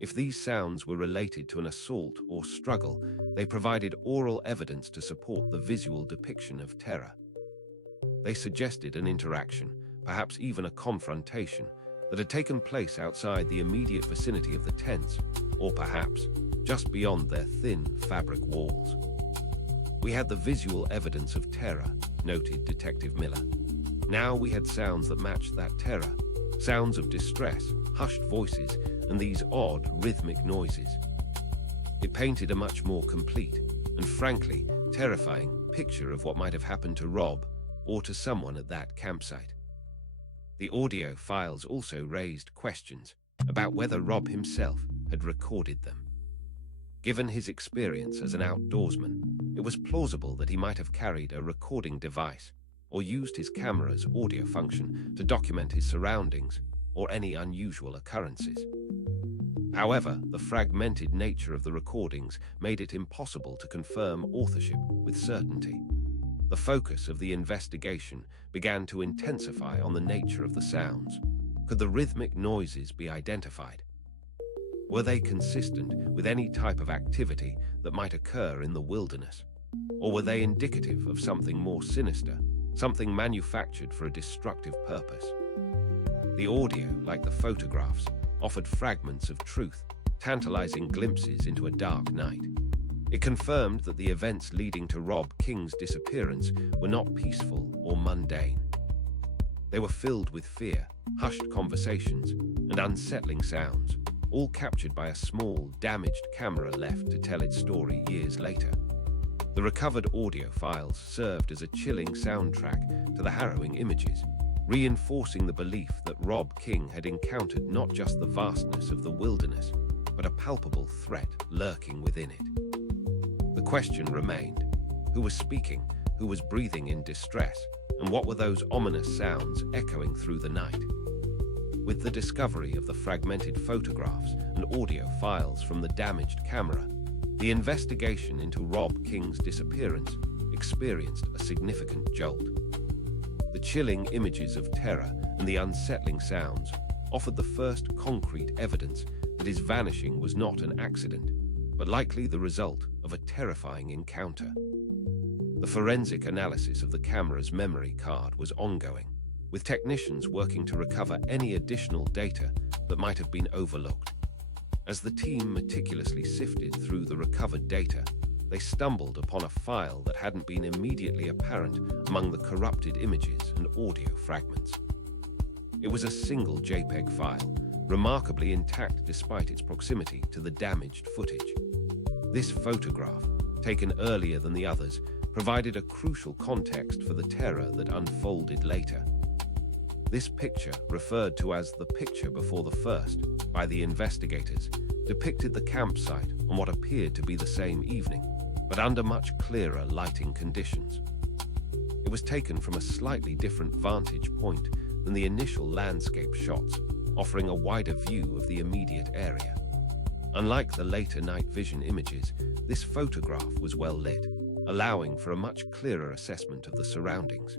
If these sounds were related to an assault or struggle, they provided oral evidence to support the visual depiction of terror. They suggested an interaction, perhaps even a confrontation, that had taken place outside the immediate vicinity of the tents, or perhaps just beyond their thin fabric walls. We had the visual evidence of terror, noted Detective Miller. Now we had sounds that matched that terror, sounds of distress, hushed voices, and these odd, rhythmic noises. It painted a much more complete, and frankly, terrifying picture of what might have happened to Rob or to someone at that campsite. The audio files also raised questions about whether Rob himself had recorded them. Given his experience as an outdoorsman, it was plausible that he might have carried a recording device or used his camera's audio function to document his surroundings or any unusual occurrences. However, the fragmented nature of the recordings made it impossible to confirm authorship with certainty. The focus of the investigation began to intensify on the nature of the sounds. Could the rhythmic noises be identified? Were they consistent with any type of activity that might occur in the wilderness? Or were they indicative of something more sinister, something manufactured for a destructive purpose? The audio, like the photographs, offered fragments of truth, tantalizing glimpses into a dark night. It confirmed that the events leading to Rob King's disappearance were not peaceful or mundane. They were filled with fear, hushed conversations, and unsettling sounds, all captured by a small, damaged camera left to tell its story years later. The recovered audio files served as a chilling soundtrack to the harrowing images, reinforcing the belief that Rob King had encountered not just the vastness of the wilderness, but a palpable threat lurking within it. The question remained: who was speaking, who was breathing in distress, and what were those ominous sounds echoing through the night? With the discovery of the fragmented photographs and audio files from the damaged camera, the investigation into Rob King's disappearance experienced a significant jolt. The chilling images of terror and the unsettling sounds offered the first concrete evidence that his vanishing was not an accident, but likely the result of a terrifying encounter. The forensic analysis of the camera's memory card was ongoing, with technicians working to recover any additional data that might have been overlooked. As the team meticulously sifted through the recovered data, they stumbled upon a file that hadn't been immediately apparent among the corrupted images and audio fragments. It was a single JPEG file, remarkably intact despite its proximity to the damaged footage. This photograph, taken earlier than the others, provided a crucial context for the terror that unfolded later. This picture, referred to as the picture before the first by the investigators, depicted the campsite on what appeared to be the same evening, but under much clearer lighting conditions. It was taken from a slightly different vantage point than the initial landscape shots, offering a wider view of the immediate area. Unlike the later night vision images, this photograph was well lit, allowing for a much clearer assessment of the surroundings.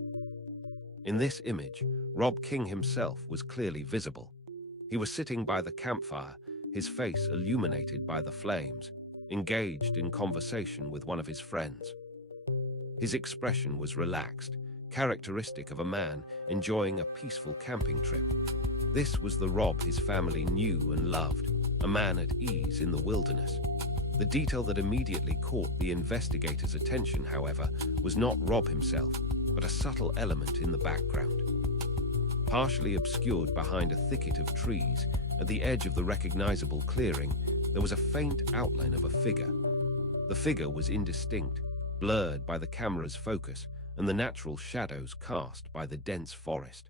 In this image, Rob King himself was clearly visible. He was sitting by the campfire, his face illuminated by the flames, engaged in conversation with one of his friends. His expression was relaxed, characteristic of a man enjoying a peaceful camping trip. This was the Rob his family knew and loved, a man at ease in the wilderness. The detail that immediately caught the investigators' attention, however, was not Rob himself, but a subtle element in the background. Partially obscured behind a thicket of trees, at the edge of the recognizable clearing, there was a faint outline of a figure. The figure was indistinct, blurred by the camera's focus and the natural shadows cast by the dense forest.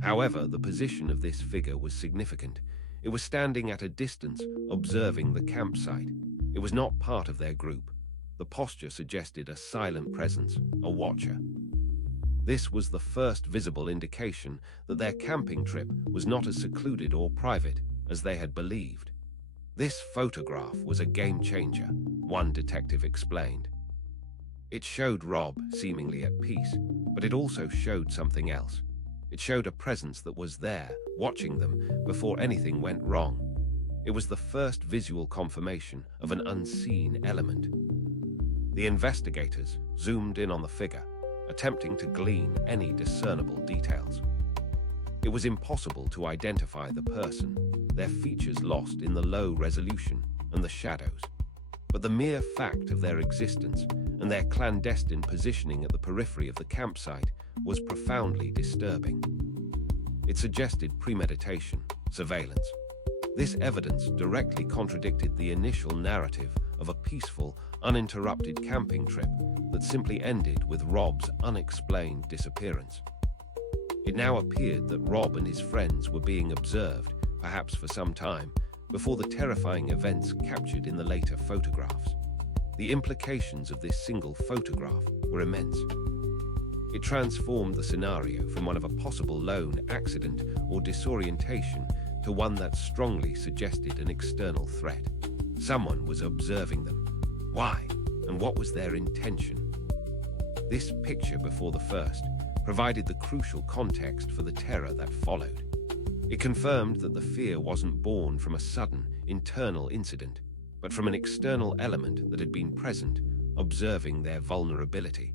However, the position of this figure was significant. It was standing at a distance, observing the campsite. It was not part of their group. The posture suggested a silent presence, a watcher. This was the first visible indication that their camping trip was not as secluded or private as they had believed. This photograph was a game changer, one detective explained. It showed Rob seemingly at peace, but it also showed something else. It showed a presence that was there, watching them before anything went wrong. It was the first visual confirmation of an unseen element. The investigators zoomed in on the figure, attempting to glean any discernible details. It was impossible to identify the person, their features lost in the low resolution and the shadows. But the mere fact of their existence and their clandestine positioning at the periphery of the campsite was profoundly disturbing. It suggested premeditation, surveillance. This evidence directly contradicted the initial narrative of a peaceful, uninterrupted camping trip that simply ended with Rob's unexplained disappearance. It now appeared that Rob and his friends were being observed, perhaps for some time, before the terrifying events captured in the later photographs. The implications of this single photograph were immense. It transformed the scenario from one of a possible lone accident or disorientation to one that strongly suggested an external threat. Someone was observing them. Why? And what was their intention? This picture before the first provided the crucial context for the terror that followed. It confirmed that the fear wasn't born from a sudden, internal incident, but from an external element that had been present, observing their vulnerability.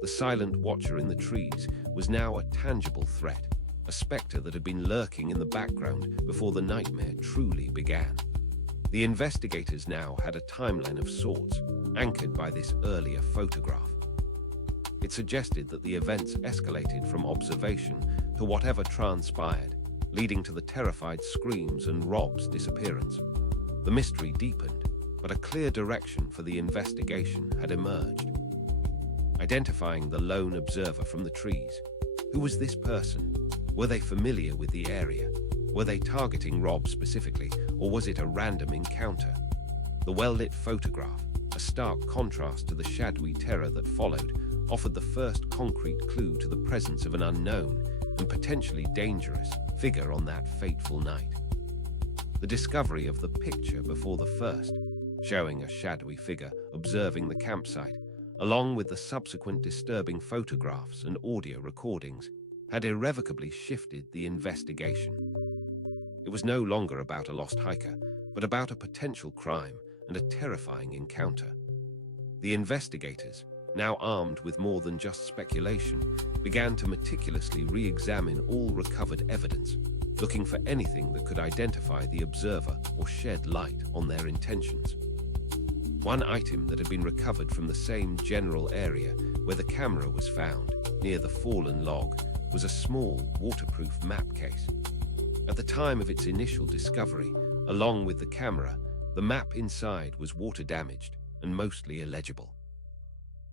The silent watcher in the trees was now a tangible threat, a specter that had been lurking in the background before the nightmare truly began. The investigators now had a timeline of sorts, anchored by this earlier photograph. It suggested that the events escalated from observation to whatever transpired, leading to the terrified screams and Rob's disappearance. The mystery deepened, but a clear direction for the investigation had emerged. Identifying the lone observer from the trees. Who was this person? Were they familiar with the area? Were they targeting Rob specifically, or was it a random encounter? The well-lit photograph, a stark contrast to the shadowy terror that followed, offered the first concrete clue to the presence of an unknown and potentially dangerous figure on that fateful night. The discovery of the picture before the first, showing a shadowy figure observing the campsite, along with the subsequent disturbing photographs and audio recordings, had irrevocably shifted the investigation. It was no longer about a lost hiker, but about a potential crime and a terrifying encounter. The investigators, now armed with more than just speculation, began to meticulously re-examine all recovered evidence, looking for anything that could identify the observer or shed light on their intentions. One item that had been recovered from the same general area where the camera was found, near the fallen log, was a small, waterproof map case. At the time of its initial discovery, along with the camera, the map inside was water-damaged and mostly illegible.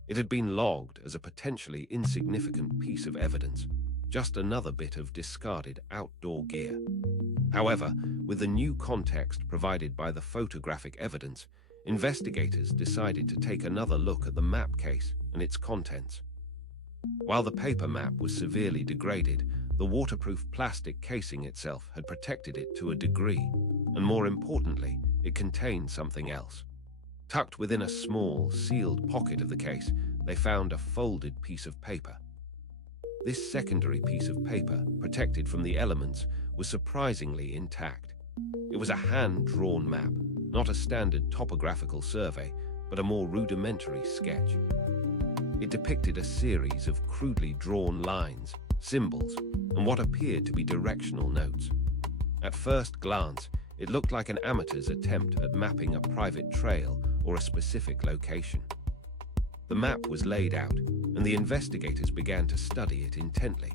It had been logged as a potentially insignificant piece of evidence, just another bit of discarded outdoor gear. However, with the new context provided by the photographic evidence, investigators decided to take another look at the map case and its contents. While the paper map was severely degraded, the waterproof plastic casing itself had protected it to a degree, and more importantly, it contained something else. Tucked within a small, sealed pocket of the case, they found a folded piece of paper. This secondary piece of paper, protected from the elements, was surprisingly intact. It was a hand-drawn map, not a standard topographical survey, but a more rudimentary sketch. It depicted a series of crudely drawn lines, symbols, and what appeared to be directional notes. At first glance, it looked like an amateur's attempt at mapping a private trail or a specific location. The map was laid out, and the investigators began to study it intently.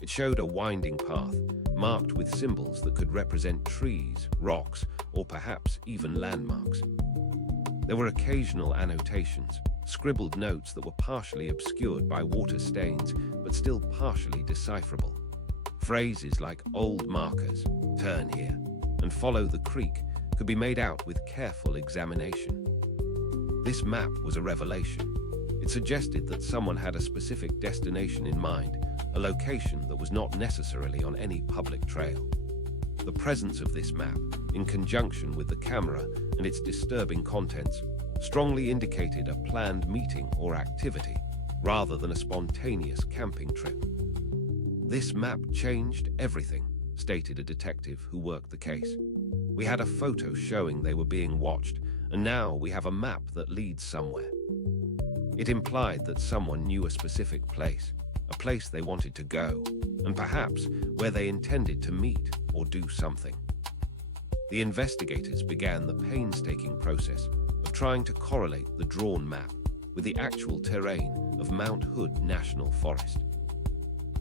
It showed a winding path, marked with symbols that could represent trees, rocks, or perhaps even landmarks. There were occasional annotations, scribbled notes that were partially obscured by water stains, but still partially decipherable. Phrases like "old markers," "turn here," and "follow the creek" could be made out with careful examination. This map was a revelation. It suggested that someone had a specific destination in mind, a location that was not necessarily on any public trail. The presence of this map, in conjunction with the camera and its disturbing contents, strongly indicated a planned meeting or activity, rather than a spontaneous camping trip. "This map changed everything," stated a detective who worked the case. "We had a photo showing they were being watched, and now we have a map that leads somewhere." It implied that someone knew a specific place, a place they wanted to go, and perhaps where they intended to meet or do something. The investigators began the painstaking process of trying to correlate the drawn map with the actual terrain of Mount Hood National Forest.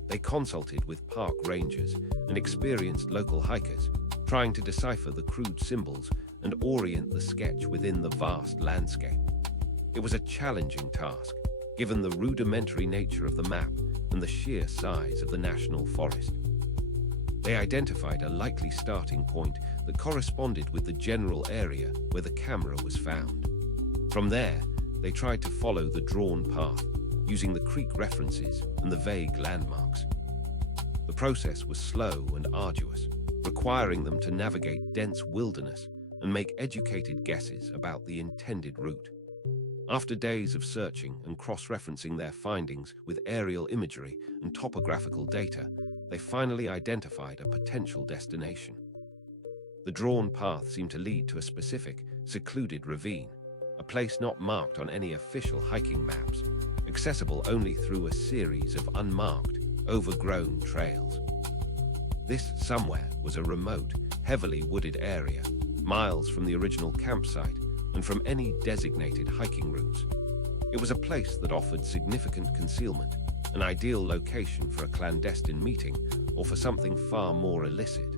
They consulted with park rangers and experienced local hikers, trying to decipher the crude symbols and orient the sketch within the vast landscape. It was a challenging task, given the rudimentary nature of the map and the sheer size of the national forest. They identified a likely starting point that corresponded with the general area where the camera was found. From there, they tried to follow the drawn path, using the creek references and the vague landmarks. The process was slow and arduous, requiring them to navigate dense wilderness and make educated guesses about the intended route. After days of searching and cross-referencing their findings with aerial imagery and topographical data, they finally identified a potential destination. The drawn path seemed to lead to a specific, secluded ravine, a place not marked on any official hiking maps, accessible only through a series of unmarked, overgrown trails. This somewhere was a remote, heavily wooded area, miles from the original campsite and from any designated hiking routes. It was a place that offered significant concealment, an ideal location for a clandestine meeting or for something far more illicit.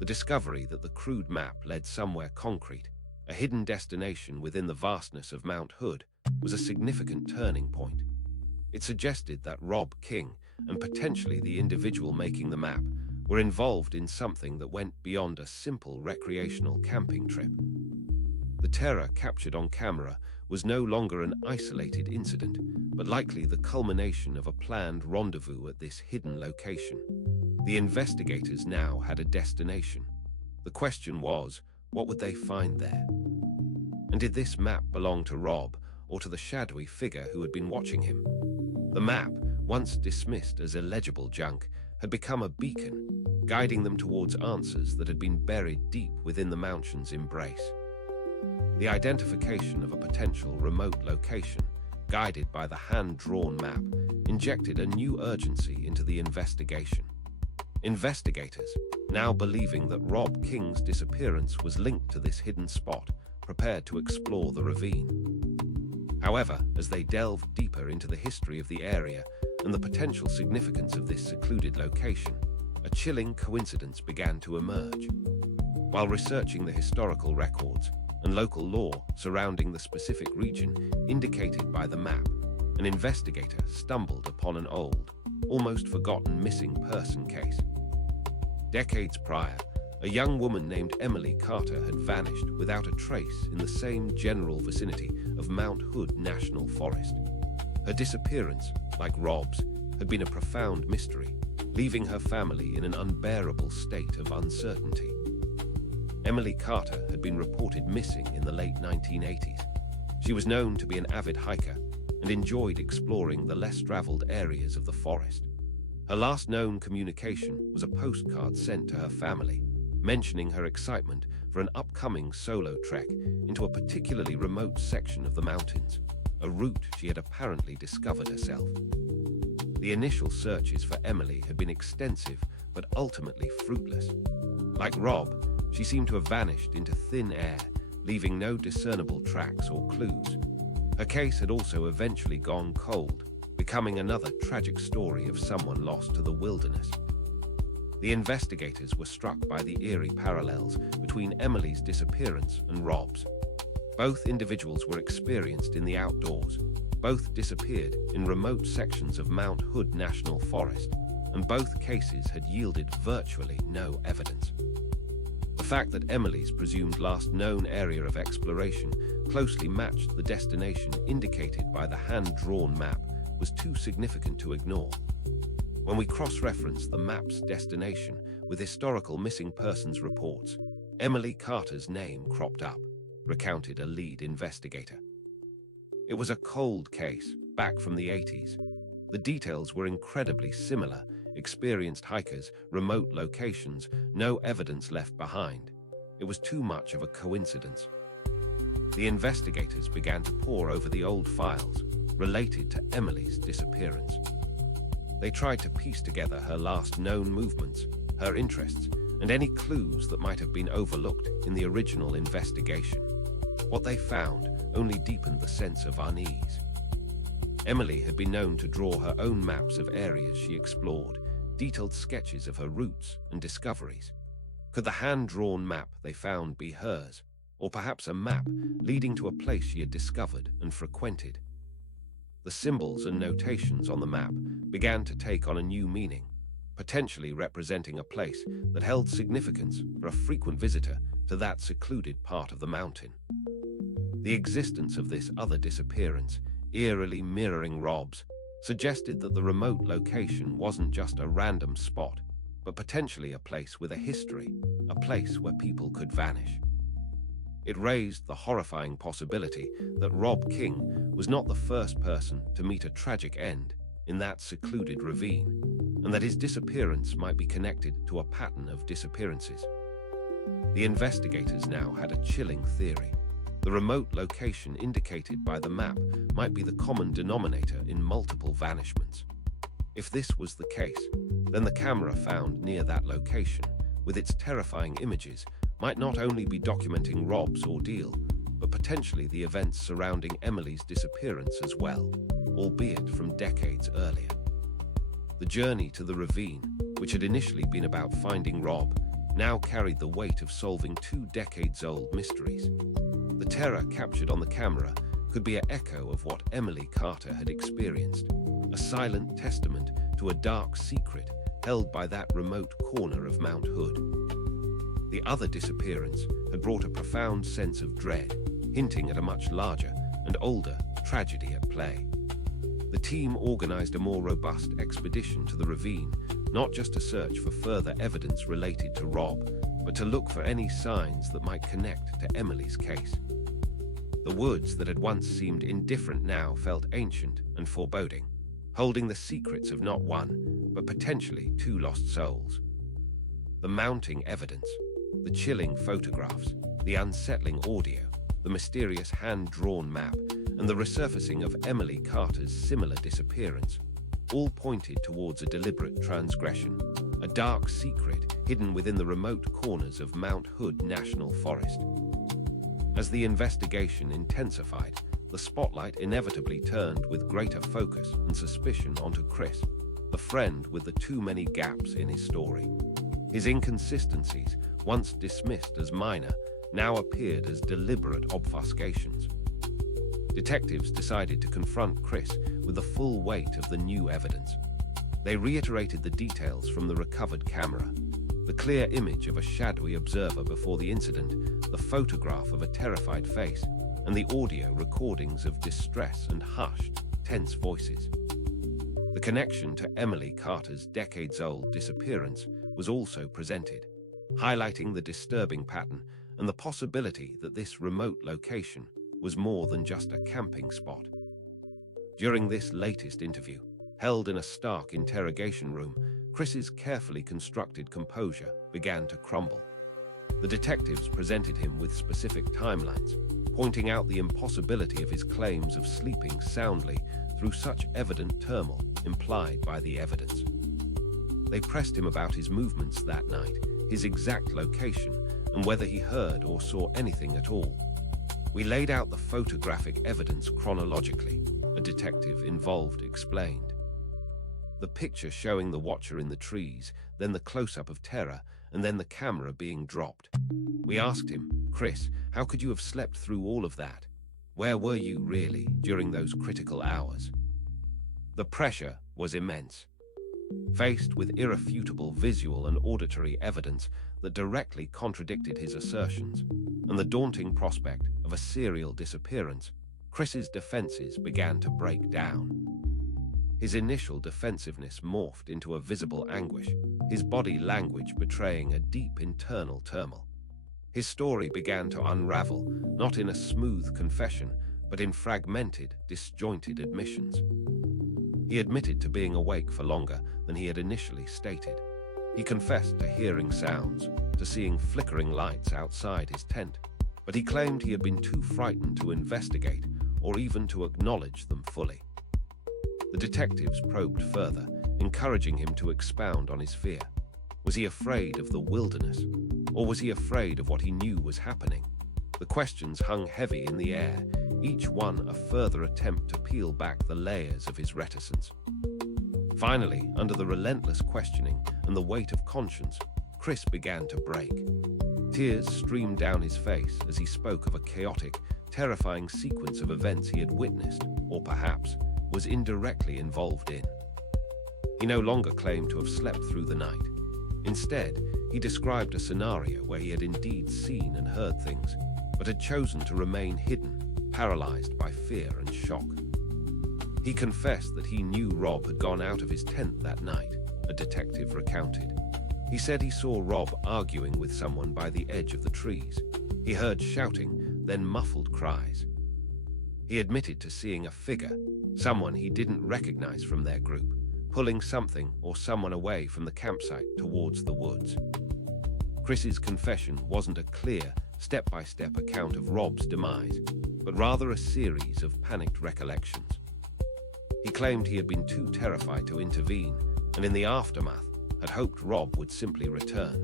The discovery that the crude map led somewhere concrete, a hidden destination within the vastness of Mount Hood, was a significant turning point. It suggested that Rob King, and potentially the individual making the map, were involved in something that went beyond a simple recreational camping trip. The terror captured on camera was no longer an isolated incident, but likely the culmination of a planned rendezvous at this hidden location. The investigators now had a destination. The question was, what would they find there? And did this map belong to Rob, or to the shadowy figure who had been watching him? The map, once dismissed as illegible junk, had become a beacon, guiding them towards answers that had been buried deep within the mountain's embrace. The identification of a potential remote location, guided by the hand-drawn map, injected a new urgency into the investigation. Investigators, now believing that Rob King's disappearance was linked to this hidden spot, prepared to explore the ravine. However, as they delved deeper into the history of the area and the potential significance of this secluded location, a chilling coincidence began to emerge. While researching the historical records and local law surrounding the specific region indicated by the map, an investigator stumbled upon an old, almost forgotten missing person case. Decades prior, a young woman named Emily Carter had vanished without a trace in the same general vicinity of Mount Hood National Forest. Her disappearance, like Rob's, had been a profound mystery, leaving her family in an unbearable state of uncertainty. Emily Carter had been reported missing in the late 1980s. She was known to be an avid hiker, and enjoyed exploring the less traveled areas of the forest. Her last known communication was a postcard sent to her family, mentioning her excitement for an upcoming solo trek into a particularly remote section of the mountains, a route she had apparently discovered herself. The initial searches for Emily had been extensive but ultimately fruitless. Like Rob, she seemed to have vanished into thin air, leaving no discernible tracks or clues. Her case had also eventually gone cold, becoming another tragic story of someone lost to the wilderness. The investigators were struck by the eerie parallels between Emily's disappearance and Rob's. Both individuals were experienced in the outdoors, both disappeared in remote sections of Mount Hood National Forest, and both cases had yielded virtually no evidence. The fact that Emily's presumed last known area of exploration closely matched the destination indicated by the hand-drawn map was too significant to ignore. When we cross-reference the map's destination with historical missing persons reports, Emily Carter's name cropped up, recounted a lead investigator. It was a cold case, back from the 80s. The details were incredibly similar: experienced hikers, remote locations, no evidence left behind. It was too much of a coincidence. The investigators began to pore over the old files related to Emily's disappearance. They tried to piece together her last known movements, her interests, and any clues that might have been overlooked in the original investigation. What they found only deepened the sense of unease. Emily had been known to draw her own maps of areas she explored, detailed sketches of her routes and discoveries. Could the hand-drawn map they found be hers, or perhaps a map leading to a place she had discovered and frequented? The symbols and notations on the map began to take on a new meaning, potentially representing a place that held significance for a frequent visitor to that secluded part of the mountain. The existence of this other disappearance, eerily mirroring Rob's, suggested that the remote location wasn't just a random spot, but potentially a place with a history, a place where people could vanish. It raised the horrifying possibility that Rob King was not the first person to meet a tragic end in that secluded ravine, and that his disappearance might be connected to a pattern of disappearances. The investigators now had a chilling theory. The remote location indicated by the map might be the common denominator in multiple vanishments. If this was the case, then the camera found near that location, with its terrifying images, might not only be documenting Rob's ordeal, but potentially the events surrounding Emily's disappearance as well, albeit from decades earlier. The journey to the ravine, which had initially been about finding Rob, now carried the weight of solving 2 decades-old mysteries. The terror captured on the camera could be an echo of what Emily Carter had experienced, a silent testament to a dark secret held by that remote corner of Mount Hood. The other disappearance had brought a profound sense of dread, hinting at a much larger and older tragedy at play. The team organized a more robust expedition to the ravine, not just to search for further evidence related to Rob, but to look for any signs that might connect to Emily's case. The woods that had once seemed indifferent now felt ancient and foreboding, holding the secrets of not one, but potentially 2 lost souls. The mounting evidence, the chilling photographs, the unsettling audio, the mysterious hand-drawn map, and the resurfacing of Emily Carter's similar disappearance all pointed towards a deliberate transgression, a dark secret hidden within the remote corners of Mount Hood National Forest. As the investigation intensified, the spotlight inevitably turned with greater focus and suspicion onto Chris, the friend with the too many gaps in his story. His inconsistencies, once dismissed as minor, now appeared as deliberate obfuscations. Detectives decided to confront Chris with the full weight of the new evidence. They reiterated the details from the recovered camera: the clear image of a shadowy observer before the incident, the photograph of a terrified face, and the audio recordings of distress and hushed, tense voices. The connection to Emily Carter's decades-old disappearance was also presented, highlighting the disturbing pattern and the possibility that this remote location was more than just a camping spot. During this latest interview, held in a stark interrogation room, Chris's carefully constructed composure began to crumble. The detectives presented him with specific timelines, pointing out the impossibility of his claims of sleeping soundly through such evident turmoil implied by the evidence. They pressed him about his movements that night, his exact location, and whether he heard or saw anything at all. "We laid out the photographic evidence chronologically," a detective involved explained. The picture showing the watcher in the trees, then the close-up of terror, and then the camera being dropped. We asked him, "Chris, how could you have slept through all of that? Where were you, really, during those critical hours?" The pressure was immense. Faced with irrefutable visual and auditory evidence that directly contradicted his assertions, and the daunting prospect of a serial disappearance, Chris's defenses began to break down. His initial defensiveness morphed into a visible anguish, his body language betraying a deep internal turmoil. His story began to unravel, not in a smooth confession, but in fragmented, disjointed admissions. He admitted to being awake for longer than he had initially stated. He confessed to hearing sounds, to seeing flickering lights outside his tent, but he claimed he had been too frightened to investigate or even to acknowledge them fully. The detectives probed further, encouraging him to expound on his fear. Was he afraid of the wilderness, or was he afraid of what he knew was happening? The questions hung heavy in the air, each one a further attempt to peel back the layers of his reticence. Finally, under the relentless questioning and the weight of conscience, Chris began to break. Tears streamed down his face as he spoke of a chaotic, terrifying sequence of events he had witnessed, or perhaps was indirectly involved in. He no longer claimed to have slept through the night. Instead, he described a scenario where he had indeed seen and heard things, but had chosen to remain hidden, paralyzed by fear and shock. He confessed that he knew Rob had gone out of his tent that night, a detective recounted. He said he saw Rob arguing with someone by the edge of the trees. He heard shouting, then muffled cries. He admitted to seeing a figure, someone he didn't recognize from their group, pulling something or someone away from the campsite towards the woods. Chris's confession wasn't a clear, step-by-step account of Rob's demise, but rather a series of panicked recollections. He claimed he had been too terrified to intervene, and in the aftermath had hoped Rob would simply return.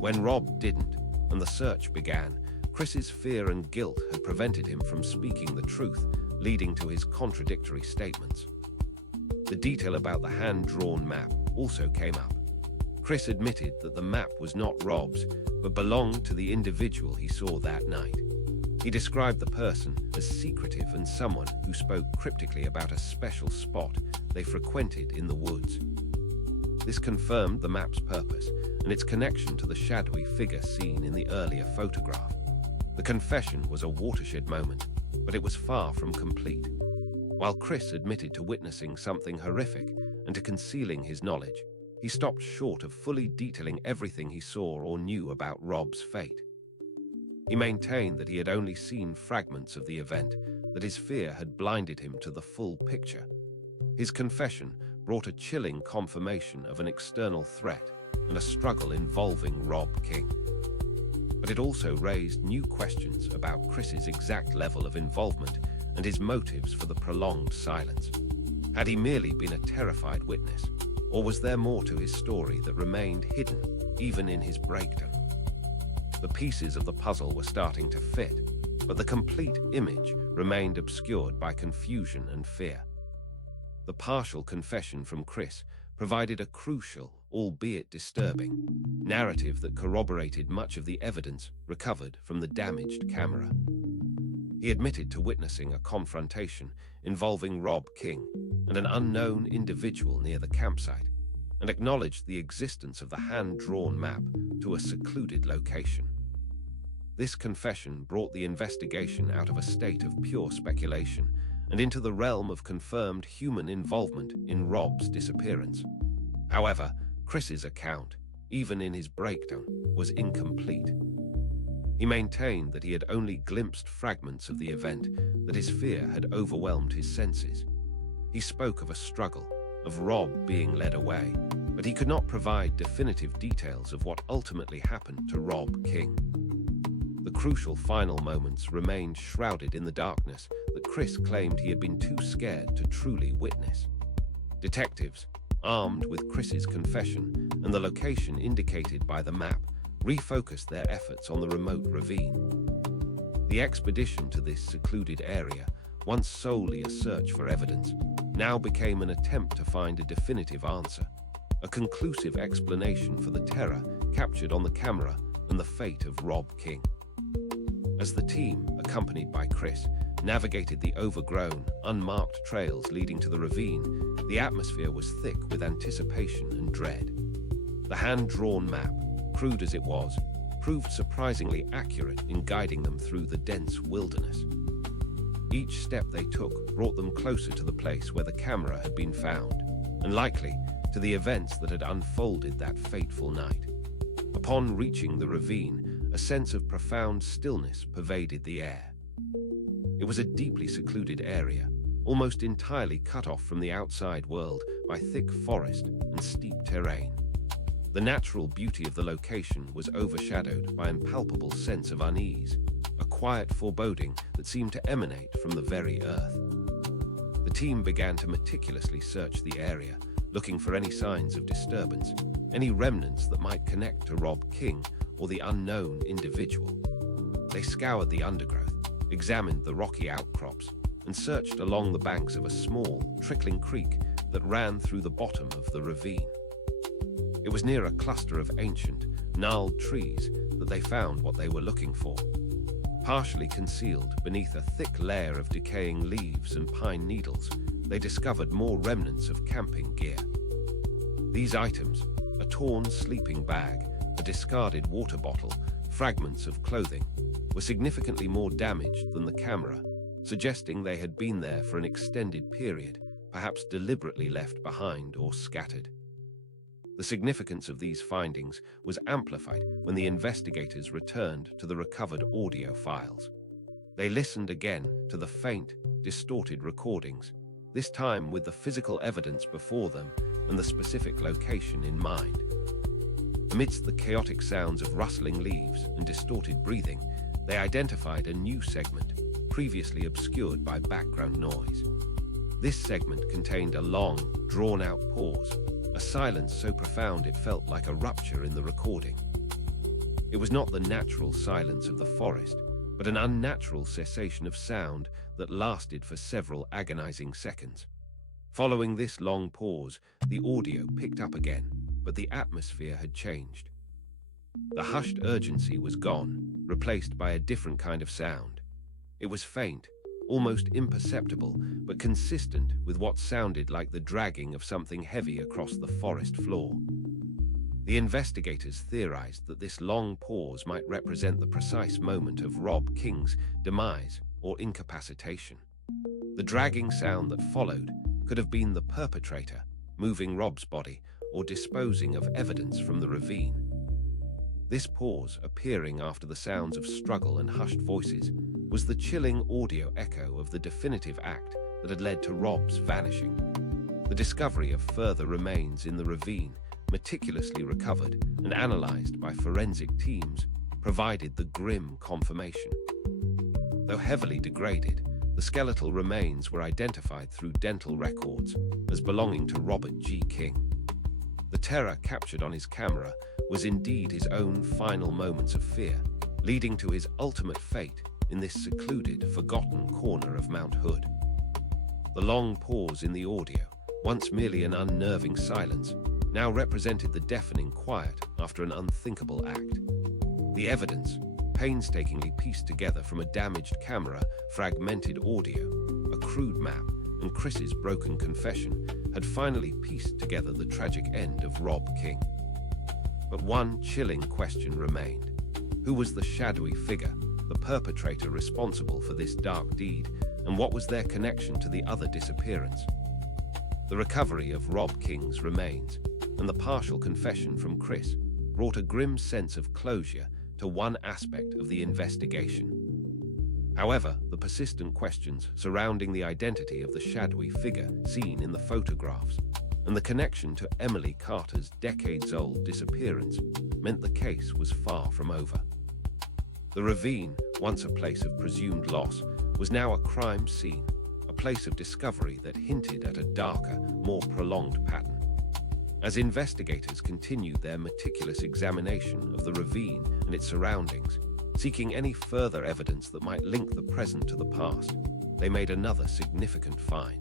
When Rob didn't, and the search began, Chris's fear and guilt had prevented him from speaking the truth, leading to his contradictory statements. The detail about the hand-drawn map also came up. Chris admitted that the map was not Rob's, but belonged to the individual he saw that night. He described the person as secretive and someone who spoke cryptically about a special spot they frequented in the woods. This confirmed the map's purpose and its connection to the shadowy figure seen in the earlier photograph. The confession was a watershed moment, but it was far from complete. While Chris admitted to witnessing something horrific and to concealing his knowledge, he stopped short of fully detailing everything he saw or knew about Rob's fate. He maintained that he had only seen fragments of the event, that his fear had blinded him to the full picture. His confession brought a chilling confirmation of an external threat and a struggle involving Rob King. But it also raised new questions about Chris's exact level of involvement and his motives for the prolonged silence. Had he merely been a terrified witness, or was there more to his story that remained hidden, even in his breakdown? The pieces of the puzzle were starting to fit, but the complete image remained obscured by confusion and fear. The partial confession from Chris provided a crucial, albeit disturbing, narrative that corroborated much of the evidence recovered from the damaged camera. He admitted to witnessing a confrontation involving Rob King and an unknown individual near the campsite, and acknowledged the existence of the hand-drawn map to a secluded location. This confession brought the investigation out of a state of pure speculation and into the realm of confirmed human involvement in Rob's disappearance. However, Chris's account, even in his breakdown, was incomplete. He maintained that he had only glimpsed fragments of the event, that his fear had overwhelmed his senses. He spoke of a struggle, of Rob being led away, but he could not provide definitive details of what ultimately happened to Rob King. The crucial final moments remained shrouded in the darkness that Chris claimed he had been too scared to truly witness. Detectives, armed with Chris's confession and the location indicated by the map, refocused their efforts on the remote ravine. The expedition to this secluded area, once solely a search for evidence, now became an attempt to find a definitive answer, a conclusive explanation for the terror captured on the camera and the fate of Rob King. As the team, accompanied by Chris, navigated the overgrown, unmarked trails leading to the ravine, the atmosphere was thick with anticipation and dread. The hand-drawn map, crude as it was, proved surprisingly accurate in guiding them through the dense wilderness. Each step they took brought them closer to the place where the camera had been found, and likely to the events that had unfolded that fateful night. Upon reaching the ravine, a sense of profound stillness pervaded the air. It was a deeply secluded area, almost entirely cut off from the outside world by thick forest and steep terrain. The natural beauty of the location was overshadowed by an impalpable sense of unease, a quiet foreboding that seemed to emanate from the very earth. The team began to meticulously search the area, looking for any signs of disturbance, any remnants that might connect to Rob King or the unknown individual. They scoured the undergrowth, examined the rocky outcrops, and searched along the banks of a small, trickling creek that ran through the bottom of the ravine. It was near a cluster of ancient, gnarled trees that they found what they were looking for. Partially concealed beneath a thick layer of decaying leaves and pine needles, they discovered more remnants of camping gear. These items, a torn sleeping bag, a discarded water bottle, fragments of clothing, were significantly more damaged than the camera, suggesting they had been there for an extended period, perhaps deliberately left behind or scattered. The significance of these findings was amplified when the investigators returned to the recovered audio files. They listened again to the faint, distorted recordings, this time with the physical evidence before them and the specific location in mind. Amidst the chaotic sounds of rustling leaves and distorted breathing, they identified a new segment, previously obscured by background noise. This segment contained a long, drawn-out pause, a silence so profound it felt like a rupture in the recording. It was not the natural silence of the forest, but an unnatural cessation of sound that lasted for several agonizing seconds. Following this long pause, the audio picked up again, but the atmosphere had changed. The hushed urgency was gone, replaced by a different kind of sound. It was faint, almost imperceptible, but consistent with what sounded like the dragging of something heavy across the forest floor. The investigators theorized that this long pause might represent the precise moment of Rob King's demise or incapacitation. The dragging sound that followed could have been the perpetrator moving Rob's body or disposing of evidence from the ravine. This pause, appearing after the sounds of struggle and hushed voices, was the chilling audio echo of the definitive act that had led to Rob's vanishing. The discovery of further remains in the ravine, meticulously recovered and analyzed by forensic teams, provided the grim confirmation. Though heavily degraded, the skeletal remains were identified through dental records as belonging to Robert G. King. The terror captured on his camera was indeed his own final moments of fear, leading to his ultimate fate in this secluded, forgotten corner of Mount Hood. The long pause in the audio, once merely an unnerving silence, now represented the deafening quiet after an unthinkable act. The evidence, painstakingly pieced together from a damaged camera, fragmented audio, a crude map, and Chris's broken confession, had finally pieced together the tragic end of Rob King. But one chilling question remained. Who was the shadowy figure, the perpetrator responsible for this dark deed, and what was their connection to the other disappearance? The recovery of Rob King's remains and the partial confession from Chris brought a grim sense of closure to one aspect of the investigation. However, the persistent questions surrounding the identity of the shadowy figure seen in the photographs and the connection to Emily Carter's decades-old disappearance meant the case was far from over. The ravine, once a place of presumed loss, was now a crime scene, a place of discovery that hinted at a darker, more prolonged pattern. As investigators continued their meticulous examination of the ravine and its surroundings, seeking any further evidence that might link the present to the past, they made another significant find.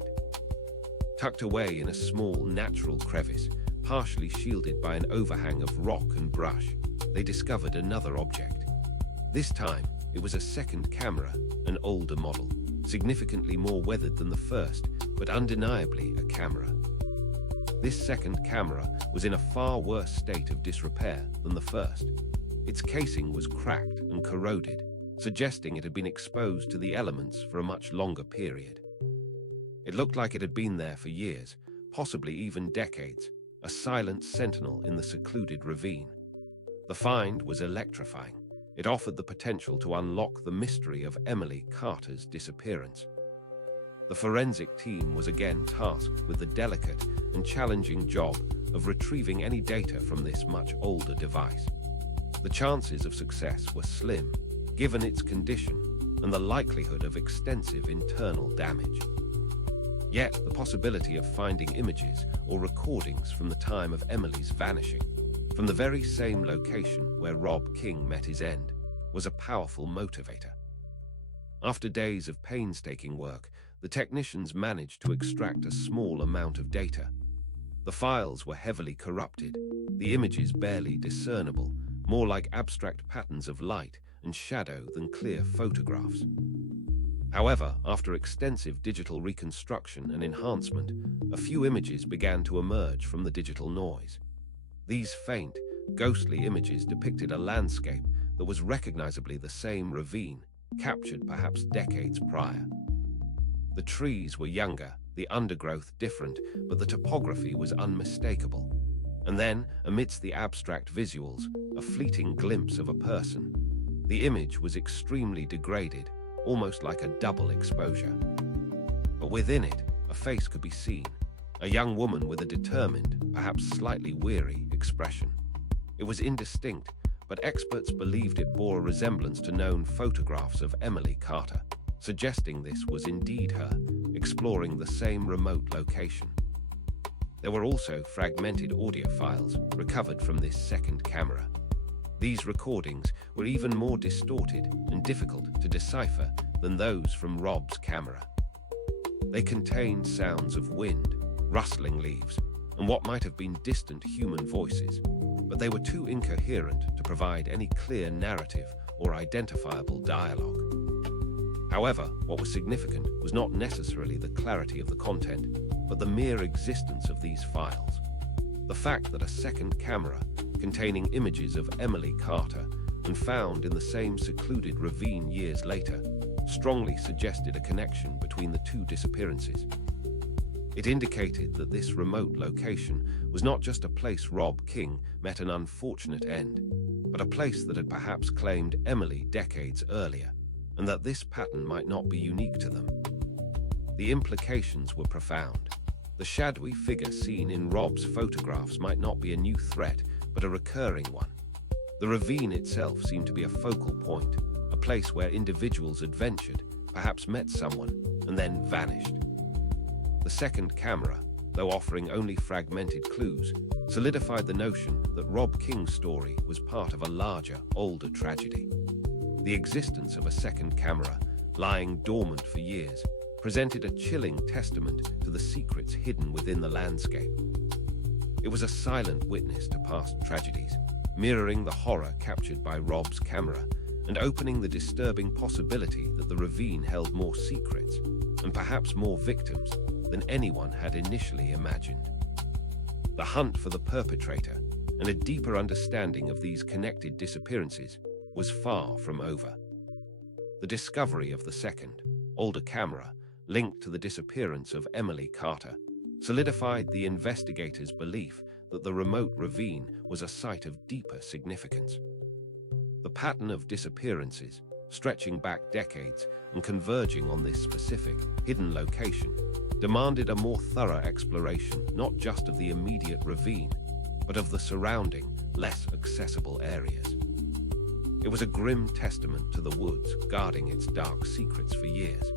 Tucked away in a small natural crevice, partially shielded by an overhang of rock and brush, they discovered another object. This time, it was a second camera, an older model, significantly more weathered than the first, but undeniably a camera. This second camera was in a far worse state of disrepair than the first. Its casing was cracked and corroded, suggesting it had been exposed to the elements for a much longer period. It looked like it had been there for years, possibly even decades, a silent sentinel in the secluded ravine. The find was electrifying. It offered the potential to unlock the mystery of Emily Carter's disappearance. The forensic team was again tasked with the delicate and challenging job of retrieving any data from this much older device. The chances of success were slim, given its condition and the likelihood of extensive internal damage. Yet, the possibility of finding images or recordings from the time of Emily's vanishing, from the very same location where Rob King met his end, was a powerful motivator. After days of painstaking work, the technicians managed to extract a small amount of data. The files were heavily corrupted, the images barely discernible, more like abstract patterns of light and shadow than clear photographs. However, after extensive digital reconstruction and enhancement, a few images began to emerge from the digital noise. These faint, ghostly images depicted a landscape that was recognizably the same ravine, captured perhaps decades prior. The trees were younger, the undergrowth different, but the topography was unmistakable. And then, amidst the abstract visuals, a fleeting glimpse of a person. The image was extremely degraded, almost like a double exposure. But within it, a face could be seen, a young woman with a determined, perhaps slightly weary expression. It was indistinct, but experts believed it bore a resemblance to known photographs of Emily Carter, suggesting this was indeed her, exploring the same remote location. There were also fragmented audio files recovered from this second camera. These recordings were even more distorted and difficult to decipher than those from Rob's camera. They contained sounds of wind, rustling leaves, and what might have been distant human voices, but they were too incoherent to provide any clear narrative or identifiable dialogue. However, what was significant was not necessarily the clarity of the content, but the mere existence of these files. The fact that a second camera, containing images of Emily Carter and found in the same secluded ravine years later, strongly suggested a connection between the two disappearances. It indicated that this remote location was not just a place Rob King met an unfortunate end, but a place that had perhaps claimed Emily decades earlier, and that this pattern might not be unique to them. The implications were profound. The shadowy figure seen in Rob's photographs might not be a new threat, but a recurring one. The ravine itself seemed to be a focal point, a place where individuals adventured, perhaps met someone, and then vanished. The second camera, though offering only fragmented clues, solidified the notion that Rob King's story was part of a larger, older tragedy. The existence of a second camera, lying dormant for years, presented a chilling testament to the secrets hidden within the landscape. It was a silent witness to past tragedies, mirroring the horror captured by Rob's camera and opening the disturbing possibility that the ravine held more secrets and perhaps more victims than anyone had initially imagined. The hunt for the perpetrator and a deeper understanding of these connected disappearances was far from over. The discovery of the second, older camera linked to the disappearance of Emily Carter solidified the investigators' belief that the remote ravine was a site of deeper significance. The pattern of disappearances, stretching back decades and converging on this specific, hidden location, demanded a more thorough exploration not just of the immediate ravine, but of the surrounding, less accessible areas. It was a grim testament to the woods guarding its dark secrets for years.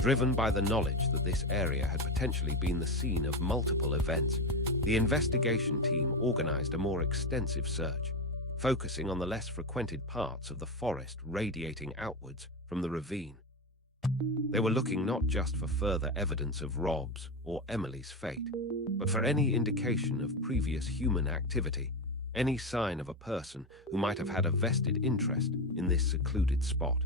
Driven by the knowledge that this area had potentially been the scene of multiple events, the investigation team organized a more extensive search, focusing on the less frequented parts of the forest radiating outwards from the ravine. They were looking not just for further evidence of Rob's or Emily's fate, but for any indication of previous human activity, any sign of a person who might have had a vested interest in this secluded spot.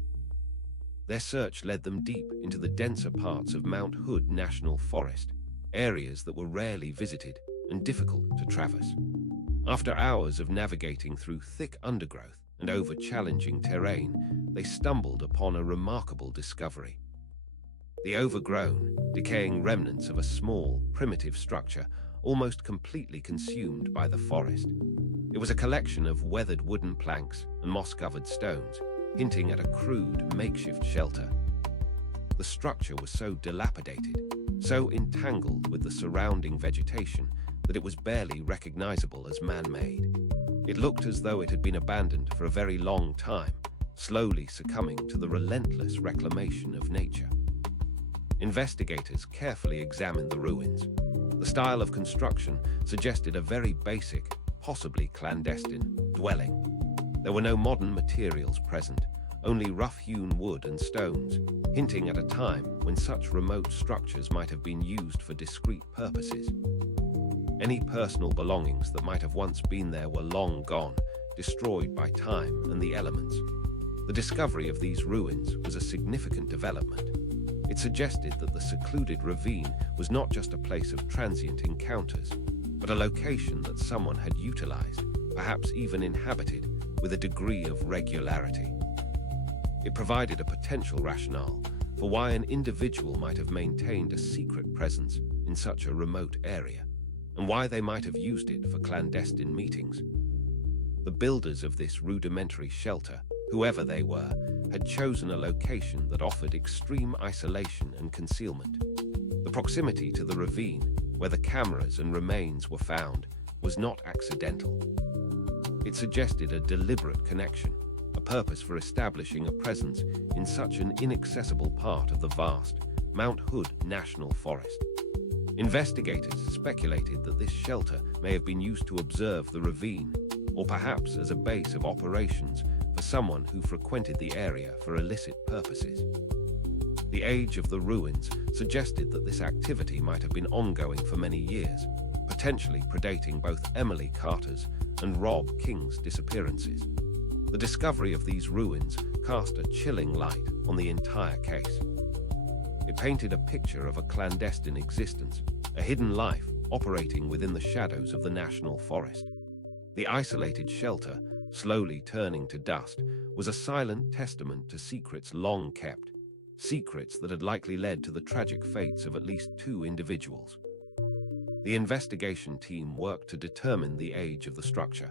Their search led them deep into the denser parts of Mount Hood National Forest, areas that were rarely visited and difficult to traverse. After hours of navigating through thick undergrowth and over challenging terrain, they stumbled upon a remarkable discovery. The overgrown, decaying remnants of a small, primitive structure almost completely consumed by the forest. It was a collection of weathered wooden planks and moss-covered stones, hinting at a crude, makeshift shelter. The structure was so dilapidated, so entangled with the surrounding vegetation, that it was barely recognizable as man-made. It looked as though it had been abandoned for a very long time, slowly succumbing to the relentless reclamation of nature. Investigators carefully examined the ruins. The style of construction suggested a very basic, possibly clandestine, dwelling. There were no modern materials present, only rough-hewn wood and stones, hinting at a time when such remote structures might have been used for discrete purposes. Any personal belongings that might have once been there were long gone, destroyed by time and the elements. The discovery of these ruins was a significant development. It suggested that the secluded ravine was not just a place of transient encounters, but a location that someone had utilized, perhaps even inhabited, with a degree of regularity. It provided a potential rationale for why an individual might have maintained a secret presence in such a remote area, and why they might have used it for clandestine meetings. The builders of this rudimentary shelter, whoever they were, had chosen a location that offered extreme isolation and concealment. The proximity to the ravine, where the cameras and remains were found, was not accidental. It suggested a deliberate connection, a purpose for establishing a presence in such an inaccessible part of the vast Mount Hood National Forest. Investigators speculated that this shelter may have been used to observe the ravine, or perhaps as a base of operations for someone who frequented the area for illicit purposes. The age of the ruins suggested that this activity might have been ongoing for many years, potentially predating both Emily Carter's and Rob King's disappearances. The discovery of these ruins cast a chilling light on the entire case. It painted a picture of a clandestine existence, a hidden life operating within the shadows of the national forest. The isolated shelter, slowly turning to dust, was a silent testament to secrets long kept, secrets that had likely led to the tragic fates of at least 2 individuals. The investigation team worked to determine the age of the structure,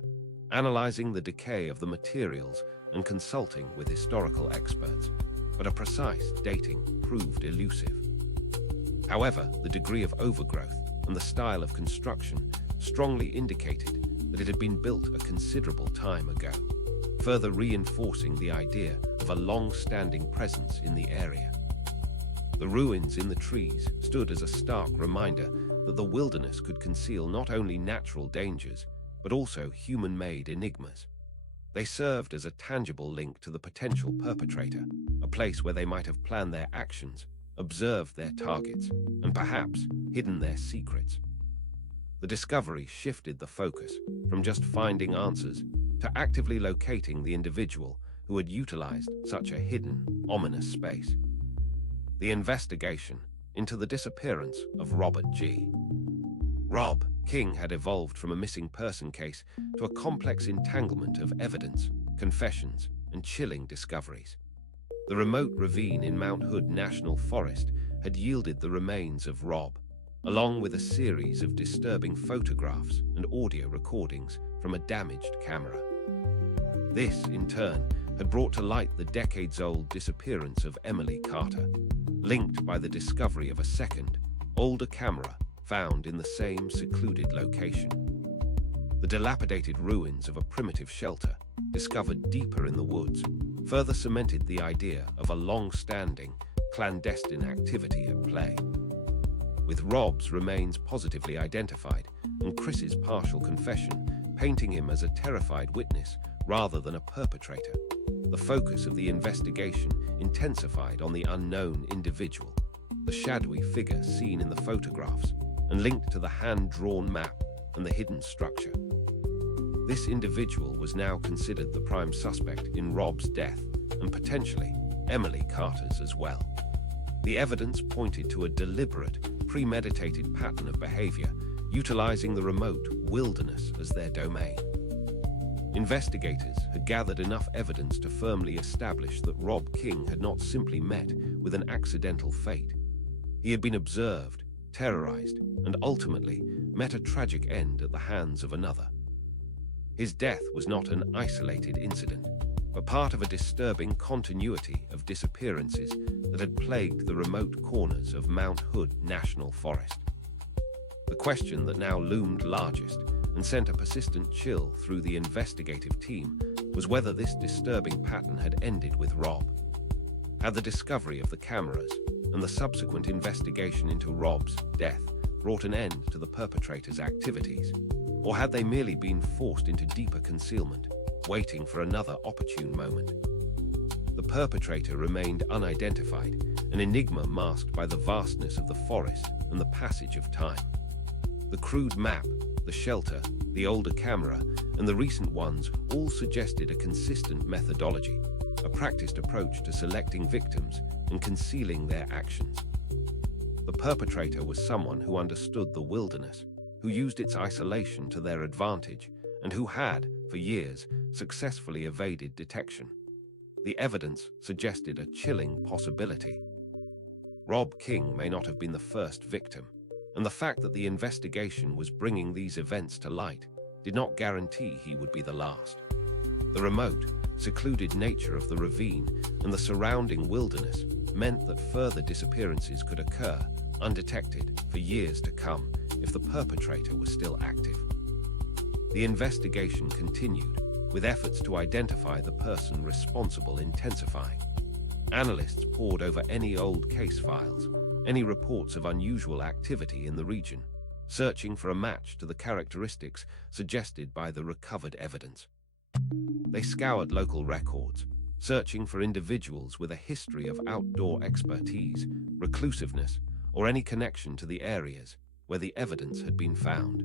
analyzing the decay of the materials and consulting with historical experts, but a precise dating proved elusive. However, the degree of overgrowth and the style of construction strongly indicated that it had been built a considerable time ago, further reinforcing the idea of a long-standing presence in the area. The ruins in the trees stood as a stark reminder that the wilderness could conceal not only natural dangers, but also human-made enigmas. They served as a tangible link to the potential perpetrator, a place where they might have planned their actions, observed their targets, and perhaps hidden their secrets. The discovery shifted the focus from just finding answers to actively locating the individual who had utilized such a hidden, ominous space. The investigation into the disappearance of Robert G. Rob King had evolved from a missing person case to a complex entanglement of evidence, confessions, and chilling discoveries. The remote ravine in Mount Hood National Forest had yielded the remains of Rob, along with a series of disturbing photographs and audio recordings from a damaged camera. This, in turn, had brought to light the decades-old disappearance of Emily Carter, linked by the discovery of a second, older camera found in the same secluded location. The dilapidated ruins of a primitive shelter, discovered deeper in the woods, further cemented the idea of a long-standing, clandestine activity at play. With Rob's remains positively identified and Chris's partial confession painting him as a terrified witness rather than a perpetrator, the focus of the investigation intensified on the unknown individual, the shadowy figure seen in the photographs and linked to the hand-drawn map and the hidden structure. This individual was now considered the prime suspect in Rob's death and potentially Emily Carter's as well. The evidence pointed to a deliberate, premeditated pattern of behavior utilizing the remote wilderness as their domain. Investigators had gathered enough evidence to firmly establish that Rob King had not simply met with an accidental fate. He had been observed, terrorized, and ultimately met a tragic end at the hands of another. His death was not an isolated incident, but part of a disturbing continuity of disappearances that had plagued the remote corners of Mount Hood National Forest. The question that now loomed largest and sent a persistent chill through the investigative team was whether this disturbing pattern had ended with Rob. Had the discovery of the cameras and the subsequent investigation into Rob's death brought an end to the perpetrator's activities, or had they merely been forced into deeper concealment, waiting for another opportune moment? The perpetrator remained unidentified, an enigma masked by the vastness of the forest and the passage of time. The crude map, the shelter, the older camera, and the recent ones all suggested a consistent methodology, a practiced approach to selecting victims and concealing their actions. The perpetrator was someone who understood the wilderness, who used its isolation to their advantage, and who had, for years, successfully evaded detection. The evidence suggested a chilling possibility. Rob King may not have been the first victim, and the fact that the investigation was bringing these events to light did not guarantee he would be the last. The remote, secluded nature of the ravine and the surrounding wilderness meant that further disappearances could occur, undetected, for years to come if the perpetrator was still active. The investigation continued, with efforts to identify the person responsible intensifying. Analysts pored over any old case files, any reports of unusual activity in the region, searching for a match to the characteristics suggested by the recovered evidence. They scoured local records, searching for individuals with a history of outdoor expertise, reclusiveness, or any connection to the areas where the evidence had been found.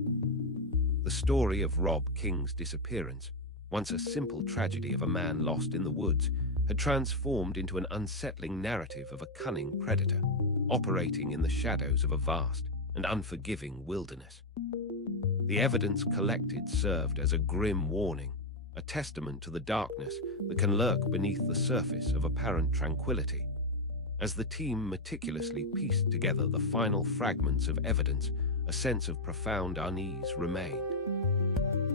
The story of Rob King's disappearance, once a simple tragedy of a man lost in the woods, had transformed into an unsettling narrative of a cunning predator, operating in the shadows of a vast and unforgiving wilderness. The evidence collected served as a grim warning, a testament to the darkness that can lurk beneath the surface of apparent tranquility. As the team meticulously pieced together the final fragments of evidence, a sense of profound unease remained.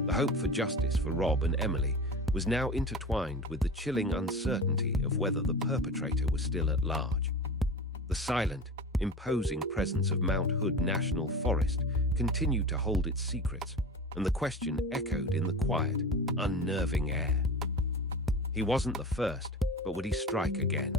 The hope for justice for Rob and Emily was now intertwined with the chilling uncertainty of whether the perpetrator was still at large. The silent, imposing presence of Mount Hood National Forest continued to hold its secrets, and the question echoed in the quiet, unnerving air. He wasn't the first, but would he strike again?